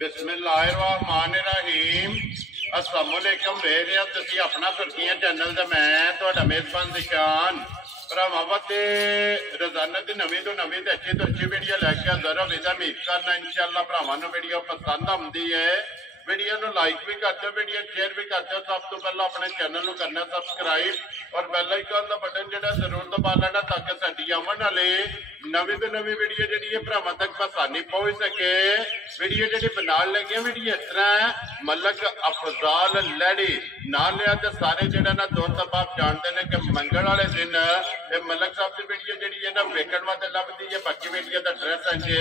बिस्मिल्लाहिर्रहमानिर्रहीम अस्सलामुअलैकुम वे रहे हो तुसी अपना सुर्खियां चैनल ते मैं तुहाडा मेजबान दिशान भरावां वास्ते रोजाना की नवीं तो नवीं ते अच्छी वीडियो लैके हाज़र होवे दा उम्मीद करना इंशाअल्लाह भरावां नूं वीडियो पसंद आउंदी है। वीडियो नूं लाइक भी कर दो, वीडियो शेयर भी कर दो। सब तो पहला अपने चैनल नूं करना सबसक्राइब और बैल आइकन दा बटन जिहड़ा जरूर दबा लेना ताकि साडी आउण वाली नवीं तो नवीं वीडियो जिहड़ी है भरावां तक आसानी पहुंच सके। वीडियो जिहड़ी बनाउण लगे वीडियो इस तरह मलक अफजाल लैड़ी नाल लिया तो सारे जिहड़ा ना दोस्त बाप जानते हैं कि मंगल वाले दिन मलक साहब की वीडियो जिहड़ी है ना वेखण वास्ते लभदी है। बाकी वीडियो का एड्रैस है कि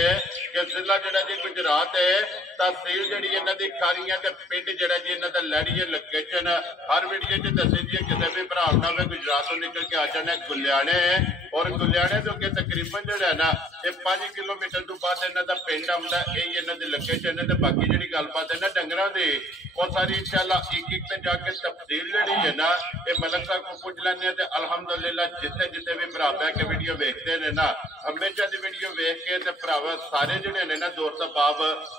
जिला जिहड़ा जी गुजरात है, तहसील जिहड़ी इन्हां दी खारियां ते पिंड जिहड़ा जी इन्हां दा लैड़ी है। लोकेशन हर वीडियो च दसी दी है, किसी भी भरा ना होवे गुजरात तो निकल के आ जाना गुलियाने और गुलियाने तो अगे तकरीबन जिहड़ा है ना ये 5 किलोमीटर तो बाद इन्हां दा पिंड आउंदा। यही इन्हां दी लोकेशन है। बाकी जिहड़ी गलबात है ना डंगरां दी वो सारी इंशाअल्लाह एक ते जाके तफसील जिहड़ी है ना ये मलक साहब को पूछ लैंदे ते अल्हम्दुलिल्लाह जिथे जिथे भी भरा पै के वीडियो वेखते हैं ना हमेशा की वीडियो वेख के ते भरावा सारे जिहड़े ने ना दोस्त बाब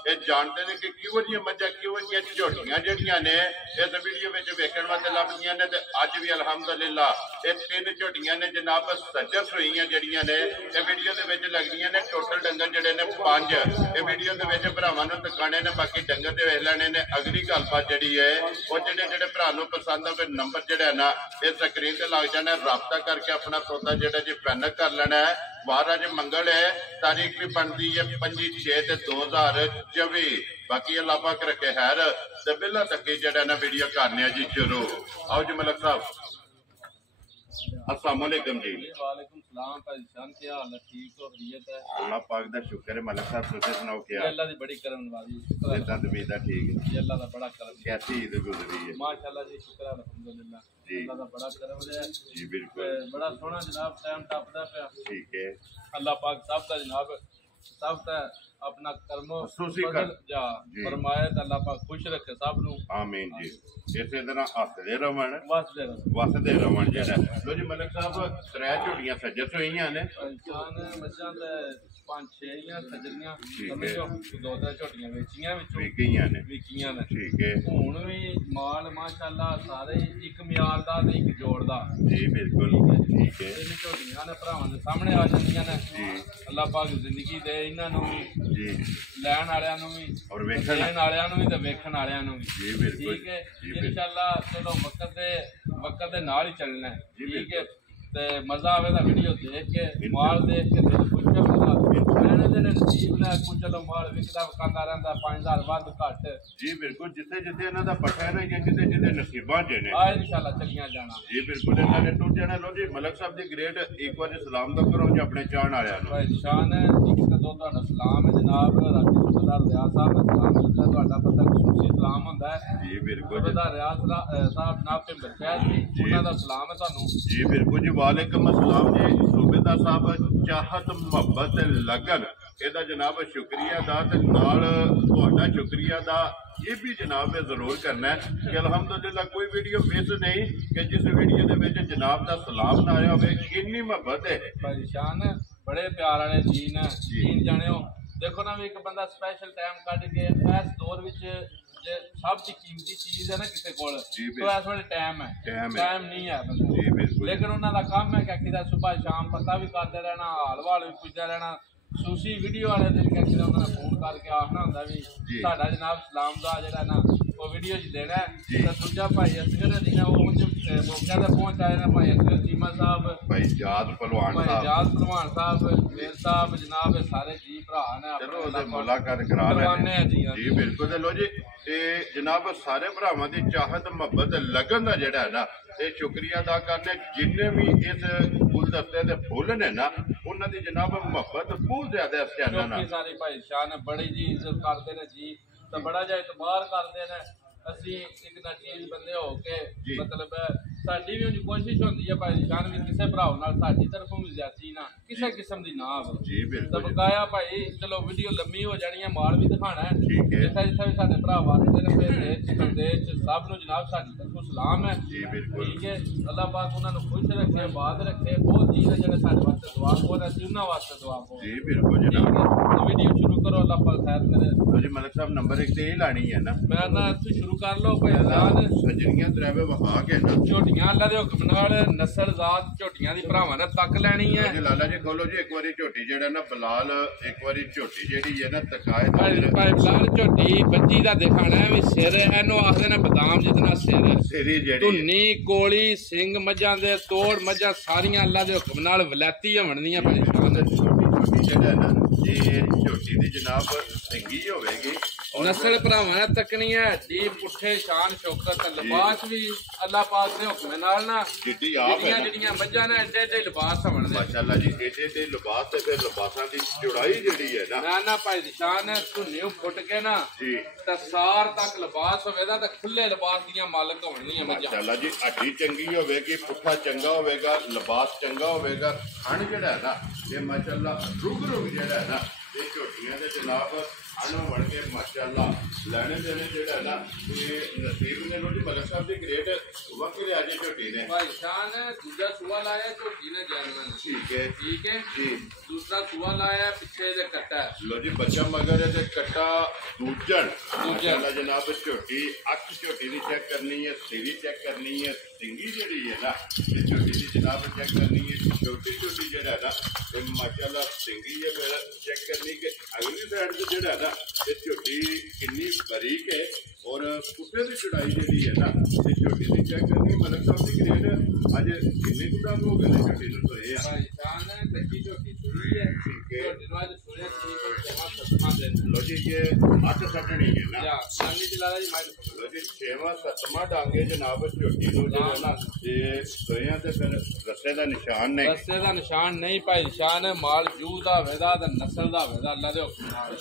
ये जानते हैं कि किहो जिहियां मझां किहो जिहियां झोटियां जिहड़ियां ने इस वीडियो में वेखण वास्ते लभदियां ने। ते अज भी अल्हम्दुलिल्लाह ये 3 झोटियां ने जनाब सज्जर सुईयां जिहड़ियां ने ये वीडियो दे विच लगदियां ने। टोटल डंगर जिहड़े ने 5 ये वीडियो दे विच भरावां नूं दिखाणे ने। बाकी डंगर ते वेख लैणे ने। अगली गलबात जिहड़ी है वो जिहड़े भरा नूं पसंद आवे नंबर जिहड़ा है ना ये स्क्रीन ते लग जाना, राबता करके अपना सौदा जिहड़ा जी फाइनल कर लेना है। वार अज मंगल है, तारीख भी बनती है 25/6/2024। बाकी अल्लाह पाक रखे खैर ते बिला तक जिहड़ा ना वीडियो करने जी शुरू। आओ जी मलक साहब अस्सलाम वालेकुम जी। वालेकुम सलाम भाई जान, क्या हाल है? ठीक हो? खैरियत है? अल्लाह पाक दा शुक्र है। मलक साहब तुसीं सुनाओ क्या? अल्लाह दी बड़ी करम नवाजी। इतना तबीयत ठीक है जी, अल्लाह दा बड़ा करम। कैसी ईद गुजरी है? माशाअल्लाह जी, शुक्र है अल्हम्दुलिल्लाह जी। अल्लाह दा बड़ा करम है जी बिल्कुल बड़ा सोहना जनाब टाइम टपदा पिया। ठीक है। अल्लाह पाक सब दा जनाब सब दा अपना कर्मो बदल जा फरमाए ते अल्लाह पाक खुश रखे सब नूं। आमीन जी। इसे तरह हसदे रवन वसदे वसदे रवन जेड़ा। लो जी मलक साहब 3 झोटियां सज्जर सोईयां ने जान मच्छां ते 5-6 सजरियां समझो 2-3 झोटियां वेचियां विचों विकियां ने। ठीक है। हुण भी माल माशाअल्लाह सारे एक म्यार दा ते एक जोड़ दा। जी बिल्कुल ठीक है। 3 झोटियां ने भरावां दे सामने आ जांदियां ने। अल्लाह पाक जिंदगी दे इन्हां नूं जी लैण वालियां नूं भी और वेखण वालियां नूं भी ते वेखण वालियां नूं भी। जी बिल्कुल ठीक है। इंशाअल्लाह चलो वक्त दे नाल ही चलना है। ठीक है। ते मजा आवे दा वीडियो देख के माल देख के दिल खुश होगा। मैंने दे नसीब ने कुछ चलो माल विकदा वकांदा रहंदा 5000 वध घट। जी बिल्कुल जिथे जिथे इन्हां दा पट्ठा है या जिथे जिथे नसीबां च ने आ इंशाअल्लाह चलियां जाना। जी बिल्कुल इन्हां ने टुट जाना। लो जी मलक साहब दी ग्रेट एक बार सलाम दा करो जी अपने चाहण वालियां नूं। भाई शान एक ते दो तुहाडा सलाम है जनाब। राजी सुबेदार रियाज साहब सलाम करदा तुहाडा पता खुशी सलाम हुंदा है। जी बिल्कुल सुबेदार रियाज साहब जनाब ते बरकैत जी उन्हां दा सलाम है तुहानू। जी बिल्कुल जी वालेकुम अस्सलाम जी। सूबेदार साहब चाहत मुहब्बत लगन ਇਹਦਾ जनाब शुक्रिया दा ते नाल तुहाडा शुक्रिया दा ये भी जनाब जरूर करना है कि अल्हम्दुलिल्लाह कोई वीडियो मिस नहीं कि जिस वीडियो दे विच जनाब दा सलाम ना आया होवे। कितनी मुहब्बत है परेशान बड़े प्यार वाले जीन जाने हो। देखो ना एक बंदा स्पेशल टाइम कट के इस दौर विच सब की कीमती चीज है ना किसी को तो इस वेले टाइम नहीं है बंदा। लेकिन उन्होंने काम है कि सुबह शाम पता भी करते रहना, हाल वाल भी पुछते रहना। सूसी वीडियो वाले दिन कहते उन्होंने फोन करके आखना होंगे भी साडा जनाब सलाम दा जेड़ा ना वो वीडियो च देना है। तो दूजा भाई असगर जी ने वो मौके पर पहुंच आए ना भाई असगर चीमा साहब, भाई जाद पहलवान साहब मेर साहब जनाब सारे जी भरा ने अपने मुलाकात करा लेने जी बिल्कुल। लो जी जनाब सारे भरावां दी चाहत मुहब्बत लगन दा जेड़ा है ना ये शुक्रिया अदा करने। जिन्ने भी इस गुलदस्ते दे फुल ने ना उन्हां दी जनाब मुहब्बत बहुत ज्यादा इस चैनल नाल सारे भाई शान बड़ी जी इज्जत करदे ने जी ते बड़ा जा इतबार करदे ने। असी एक नाचीज बंदे हो के मतलब ਸਾਡੀ ਵੀ ਉਂਝ ਕੋਸ਼ਿਸ਼ ਹੁੰਦੀ ਹੈ ਭਾਈ ਜਾਨ ਵੀ ਕਿਸੇ ਭਰਾ ਨਾਲ ਸਾਡੀ ਤਰਫੋਂ ਵੀ ਜ਼ਿਆਦਤੀ ਨਾ ਕਿਸੇ ਕਿਸਮ ਦੀ ਨਾ ਆਵੇ ਜੀ ਬਿਲਕੁਲ ਬਕਾਇਆ ਭਾਈ ਚਲੋ ਵੀਡੀਓ ਲੰਮੀ ਹੋ ਜਾਣੀ ਹੈ ਮਾਲ ਵੀ ਦਿਖਾਣਾ ਹੈ ਠੀਕ ਹੈ ਜਿੱਥੇ ਜਿੱਥੇ ਵੀ ਸਾਡੇ ਭਰਾ ਵਾਸਤੇ ਨੇ ਫਿਰ ਦੇਸ਼ ਚ ਸਭ ਨੂੰ ਜਨਾਬ ਸਾਡੀ ਤਰਫੋਂ ਸਲਾਮ ਹੈ ਜੀ ਬਿਲਕੁਲ ਠੀਕ ਹੈ ਅੱਲਾਹ ਪਾਕ ਉਹਨਾਂ ਨੂੰ ਖੁਸ਼ ਰੱਖੇ ਬਾਦ ਰੱਖੇ ਬਹੁਤ ਚੀਜ਼ ਹੈ ਜਿਹੜੇ ਸਾਡੇ ਵਾਸਤੇ ਦੁਆ ਹੋ ਰਹੇ ਸੀ ਉਹਨਾਂ ਵਾਸਤੇ ਦੁਆ ਹੋ ਜੀ ਬਿਲਕੁਲ ਜਨਾਬ ਵੀਡੀਓ ਸ਼ੁਰੂ ਕਰੋ ਅੱਲਾਹ ਪਾਕ ਖੈਰ ਕਰੇ ਜੀ ਮਲਕ ਸਾਹਿਬ ਨੰਬਰ 1 ਤੇ ਇਹ ਲਾਣੀ ਹੈ ਨਾ ਮੈਂ ਨਾ ਇੱਥੇ ਸ਼ੁਰੂ ਕਰ ਲਓ ਭਾਈ ਜਾਨ ਸਜਣੀਆਂ ਦਰਾਵੇ ਵਹਾ ਕੇ ਨਾ ਝੋਟੀਆਂ ਅੱਲਾ ਦੇ ਹੁਕਮ ਨਾਲ ਨਸਲ ਜ਼ਾਤ ਝੋਟੀਆਂ ਦੀ ਭਰਾਵਾਂ ਨੇ ਤੱਕ ਲੈਣੀ ਹੈ ਜੀ ਲਾਲਾ ਜੀ ਖੋਲੋ ਜੀ ਇੱਕ ਵਾਰੀ ਝੋਟੀ ਜਿਹੜਾ ਨਾ ਬਲਾਲ ਇੱਕ ਵਾਰੀ ਝੋਟੀ ਜਿਹੜੀ ਹੈ ਨਾ ਤਕਾਏ ਭਾਈ ਬਲਾਲ ਝੋਟੀ ਬੱਜੀ ਦਾ ਦਿਖਾਣਾ ਹੈ ਵੀ ਸਿਰ ਇਹਨੂੰ ਆਖਦੇ ਨੇ ਬਦਾਮ ਜਿਤਨਾ ਸਿਰ ਸਿਰੀ ਜਿਹੜੀ ਧੁੰਨੀ ਕੋਲੀ ਸਿੰਘ ਮੱਝਾਂ ਦੇ ਤੋੜ ਮੱਝਾਂ ਸਾਰੀਆਂ ਅੱਲਾ ਦੇ ਹੁਕਮ ਨਾਲ ਵਲੈਤੀ ਹਵਣਦੀਆਂ ਭਾਈ ਛੋਟੀ ਜਿਹੜਾ ਨਾ ਇਹ ਝੋਟੀ ਦੀ ਜਨਾਬ ਸਿੰਗੀ ਹੋਵੇਗੀ ਨਸਲ ਭਰਾਵਾਂ ਨੇ ਤੱਕਣੀ ਹੈ ਡੀ ਪੁੱਠੇ ਸ਼ਾਨ ਸ਼ੌਕਤ ਲਿਬਾਸ ਵੀ ਅੱਲਾਹ ਪਾਕ ਦੇ ਹੁਕਮ ਨਾਲ ਨਾ ਜਿੱਡੀ ਆਪ ਹੈ ਜਿਹੜੀਆਂ ਮੱਝਾਂ ਨੇ ਐਡੇ ਐਡੇ ਲਿਬਾਸ ਹਵਣਦੇ ਮਾਸ਼ਾਅੱਲਾ ਜੀ ਏਡੇ ਦੇ ਲਿਬਾਸ ਤੇ ਫਿਰ ਲਿਬਾਸਾਂ ਦੀ ਚੌੜਾਈ ਜਿਹੜੀ ਹੈ ਨਾ ਭਾਈ ਦੀ ਸ਼ਾਨ ਧੁੰਨੀ ਫੁੱਟ ਕੇ ਨਾ ਜੀ ਤਾਂ ਸਾਰ ਤੱਕ ਲਿਬਾਸ ਹੋਵੇਗਾ ਤਾਂ ਖੁੱਲੇ ਲਿਬਾਸ ਦੀਆਂ ਮਾਲਕ ਹੋਣਗੀਆਂ ਮੱਝਾਂ ਮਾਸ਼ਾਅੱਲਾ ਜੀ ਹੱਡੀ ਚੰਗੀ ਹੋਵੇਗੀ ਪੁੱਠਾ ਚੰਗਾ ਹੋਵੇਗਾ ਲਿਬਾਸ ਚੰਗਾ ਹੋਵੇਗਾ ਖਣ ਜਿਹੜਾ ਹੈ ਨਾ ਇਹ ਮਾਸ਼ਾਅੱਲਾ ਰੁਗ ਜਿਹੜਾ ਹੈ ਨਾ ਇਹ ਝੋਟੀਆਂ ਦੇ ਜਨਾਬ ਅਣੋ ਵੜ ਕੇ ਮਾਸ਼ਾਅੱਲਾ ਲੈਣੇ ਦੇਣੇ ਜਿਹੜਾ ਨਾ ਇਹ ਨਸੀਬ ਨੇ ਲੋੜੀ ਮਲਕ ਸਾਹਿਬ ਦੀ ਗ੍ਰੇਟ ਵਕੀਲ ਆਜੇ ਝੋਟੀ ਨੇ ਭਾਈ ਸ਼ਾਨ ਦੂਜਾ ਸੂਆ ਲਾਇਆ ਝੋਟੀ ਨੇ ਜਾਨਵਰ ਠੀਕ ਹੈ ਜੀ ਦੂਸਰਾ ਸੂਆ ਲਾਇਆ ਪਿੱਛੇ ਦੇ ਕੱਟਾ ਲੋ ਜੀ ਬੱਚਾ ਮਗਰ ਤੇ ਕੱਟਾ ਦੂਜਣ ਮਾਸ਼ਾਅੱਲਾ ਜਨਾਬ ਝੋਟੀ ਅੱਖ ਝੋਟੀ ਦੀ ਚੈੱਕ ਕਰਨੀ ਹੈ ਸਿਰੀ ਚੈੱਕ ਕਰਨੀ ਹੈ ਸਿੰਗੀ ਜਿਹੜੀ ਹੈ ਨਾ ਇਹ ਝੋਟੀ ਦੀ ਜਨਾਬ ਚੈੱਕ ਕਰਨੀ ਹੈ ਛੋਟੀ ਜਿਹੜਾ ਨਾ ਤੇ ਮਾਸ਼ਾਅੱਲਾ ਸਿੰਗੀ ਹੈ ਫਿਰ ਚੈੱਕ ਕਰਨੀ ਕਿ ਅਗਲੀ ਸਾਈਡ ਤੇ ਜਿਹੜਾ ਨਾ ਇਹ ਝੋਟੀ ਕਿੰਨੀ ਬਰੀਕ ਹੈ ਔਰ ਪੁੱਠੇ ਦੀ ਚੜਾਈ ਜਿਹੜੀ ਹੈ ਨਾ ਇਹ ਝੋਟੀ ਦੀ ਚੈੱਕ ਕਰਨੀ ਮਲਕ ਸਾਹਿਬ ਦੀ ਗ੍ਰੇਡ ਅੱਜ ਕਿੰਨੇ ਕੁ ਟਾਈਮ ਹੋ ਗਏ ਨੇ ਝੋਟੀ ਨੂੰ ਸੋਏ ਆ ਭਾਈ ਜਾਨ ਕੱਚੀ ਝੋਟੀ ਸੁਣੀ ਹੈ ਠੀਕ ਹੈ ਝੋਟੀ ਨੂੰ ਅੱਜ ਸੁਣਿਆ ਤਕਰੀਬਨ 7ਵਾਂ ਦਿਨ ਲੋ ਜੀ ਇਹ 8 ਸੱਟਣੀ ਹੈ ਨਾ ਸਾਨੀ ਜਲਾਲਾ ਜੀ ਮਾਈਕ ਲੋ ਜੀ 6ਵਾਂ 7ਵਾਂ ਡਾਂਗੇ ਜਨਾਬ ਝੋਟੀ ਨੂੰ ਜਿਹੜਾ ਨਾ ਇਹ ਸੋਇਆਂ ਤੇ ਫਿਰ ਰਸੇ ਦਾ ਨਿਸ਼ਾਨ ਨਹੀਂ ਰਸੇ ਦਾ ਨਿਸ਼ਾਨ ਨਹੀਂ ਭਾਈ ਨਿਸ਼ਾਨ ਮਾਲ ਜੂ ਦਾ ਵੇਦਾ ਦਾ ਨਸਲ ਦਾ ਵੇਦਾ ਅੱਲਾ ਦੇ ਹੁਕਮ ਨਾਲ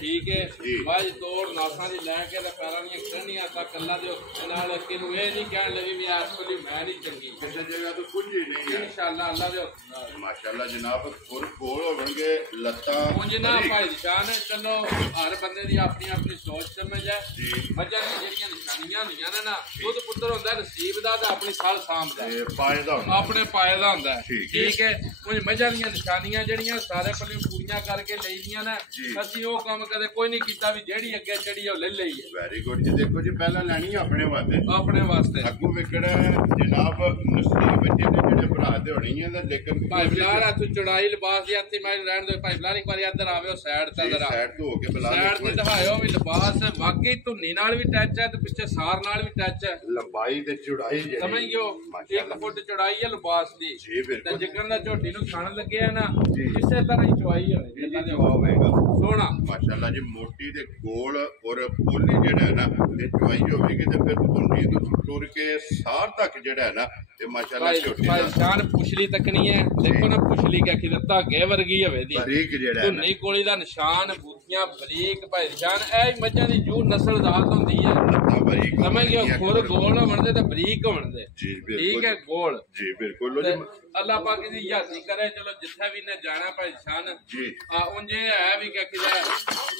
ਠੀਕ ਹੈ ਭਾਈ ਤੋੜ ਨਾਸਾਂ ਦੀ ਲੈ ਕੇ ਤੇ ਪੈਰਾਂ ਦੀਆਂ ਕੰਨੀਆਂ ਤੱਕ ਅੱਲਾ ਦੇ ਹੁਕਮ ਨਾਲ ਕਿਨੂੰ ਇਹ ਨਹੀਂ ਕਹਿਣ ਲੱਗੀ ਵੀ ਇਸ ਕੋਲ ਮੈਂ ਨਹੀਂ ਚੰਗੀ ਕਿਸੇ ਜਗ੍ਹਾ ਤੋਂ ਕੁਝ ਹੀ ਨਹੀਂ ਹੈ ਇਨਸ਼ਾਅੱਲਾ ਅੱਲਾ ਦੇ ਹੁਕਮ ਨਾਲ ਮਾਸ਼ਾਅੱਲਾ ਜਨਾਬ ਕੋਲ ਹੋਣਗੇ ਲੱਤਾਂ ਉਂਝ ਨਾ ਭਾਈ ਨਿਸ਼ਾਨ ਚਲੋ ਹਰ ਬੰਦੇ ਦੀ ਆਪਣੀ ਆਪਣੀ ਸੋਚ ਸਮਝ ਹੈ ਮੱਝਾਂ ਦੀਆਂ ਜਿਹੜੀਆਂ ਨਿਸ਼ਾਨੀਆਂ ਹੁੰਦੀਆਂ ਨੇ ਨਾ ਦੁੱਧ ਪੁੱਤਰ ਹੁੰਦਾ ਨਸੀਬ ਦਾ ਤੇ ਆਪਣੀ ਸਾਲ ਸਾਂਭਦਾ ਪਾਏ ਦਾ ਆਪਣੇ ਪਾਏ ਦਾ ਹੁੰਦਾ ਠੀਕ ਹੈ ਉਂਝ ਮੱਝਾਂ ਦੀਆਂ ਨਿਸ਼ਾਨੀਆਂ ਜਿਹੜੀਆਂ ਸਾਰੇ ਪੱਲੇ ਪੂਰੀਆਂ ਕਰਕੇ ਲਈਆਂ ਨੇ ਅਸੀਂ ਉਹ ਕੰਮ ਕਦੇ ਕੋਈ ਨਹੀਂ ਕੀਤਾ ਵੀ ਜਿਹੜੀ ਅੱਗੇ ਚੜੀ ਉਹ ਲੈ ਲਈਏ ਵੈਰੀ ਗੁੱਡ ਜੀ ਦੇਖੋ ਜੀ ਪਹਿਲਾਂ ਲੈਣੀ ਆਪਣੇ ਵਾਸਤੇ ਅੱਗੋਂ ਵਿਕੜ ਜਨਾਬ ਨਸਲੀ ਬੱਚੇ ਦੇ ਜਿਹੜੇ ਭਰਾ ਦੇ ਹੋਣੀ ਹੈ ਲੇਕਿਨ ਭਾਈ ਬਲਾਲ ਆ ਤੂੰ ਚੜਾਈ ਲਿਬਾਸ ਦੀ ਹੱਥੀ ਮੈਂ ਰਹਿਣ ਦੇ ਭਾਈ ਬਲਾਲ ਇੱਕ ਵਾਰੀ ਇੱਧਰ ਆਵੇ ਉਹ ਸਾਈਡ ਤੇ ਜ਼ਰਾ ਸਾਈਡ ਤੋਂ ਹੋ ਕੇ ਬਲਾਲ ਸਾਈਡ ਤੇ ਦਿਖਾਇਓ ਵੀ ਲਿਬਾਸ ਵਾਕਈ ਧੁੰਨੀ ਨਾਲ ਵੀ ਟੱਚ ਹੈ ਤੇ ਪਿੱਛੇ ਸਾਰ ਨਾਲ ਵੀ ਟੱਚ ਹੈ ਲੰਬਾਈ ਤੇ ਚੌੜਾਈ ਜਿਹੜੀ ਸਮਝ ਗਿਓ 1 ਫੁੱਟ ਚੌੜਾਈ ਹੈ ਲਿਬਾਸ ਦੀ ਤੇ ਜਿੱਕਣ ਦਾ ਝੋਟੀ ਨੂੰ ਖਾਣ ਲੱਗਿਆ ਨਾ ਇਸੇ ਤਰ੍ਹਾਂ ਹੀ ਚਵਾਈ ਹੋਵੇ ਅੱਲਾ ਦੇ ਹੋਵੇਗਾ ਸੋਹਣਾ ਮਾਸ਼ਾਅੱਲਾ ਜੀ ਮੋਟੀ ਦੇ ਗੋਲ ਔਰ ਪੋਲੀ ਜਿਹੜਾ ਹੈ ਨਾ ਇਹ ਚਵਾਈ ਹੋਵੇਗੀ ਤੇ ਫਿਰ ਧੁੰਨੀ ਤੋਂ ਟੁਰ ਕੇ ਸਾਰ ਤੱਕ ਜਿਹੜਾ ਹੈ ਨਾ ਤੇ ਮਾਸ਼ਾਅੱਲਾ ਝੋਟੀ ਭਾਈ ਸ਼ਾਨ ਪੁਛਲੀ ਤੱਕਣੀ ਹੈ ਦੇਖੋ ਨਾ ਪੁਛਲੀ ਕਿ ਖਿਦਤਾ ਗੇ ਵਰਗੀ ਹੋਵੇ ਦੀ ਬਰੀਕ ਜਿਹੜਾ ਧੁੰਨੀ ਕੋਲੀ ਦਾ ਨਿਸ਼ਾਨ ਬੂਥੀਆਂ ਬਰੀਕ ਭਾਈ ਸ਼ਾਨ ਇਹ ਮੱਝਾਂ ਦੀ ਜੂ ਨਸਲ ਜ਼ਾਤ ਹੁੰਦੀ ਹੈ ਬਰੀਕ ਸਮਝ ਗਿਓ ਖੁਰ ਗੋਲ ਹੋਣਦੇ ਤੇ ਬਰੀਕ ਹੋਣਦੇ ਠੀਕ ਹੈ ਗੋਲ ਜੀ ਬਿਲਕੁਲ ਅੱਲਾਹ ਪਾਕ ਦੀ ਯਾਦੀ ਕਰੇ ਚਲੋ ਜਿੱਥੇ ਵੀ ਨੇ ਜਾਣਾ ਭਾਈ ਸ਼ਾਨ ਜੀ ਉਂਝ ਹੈ ਵੀ ਕਿ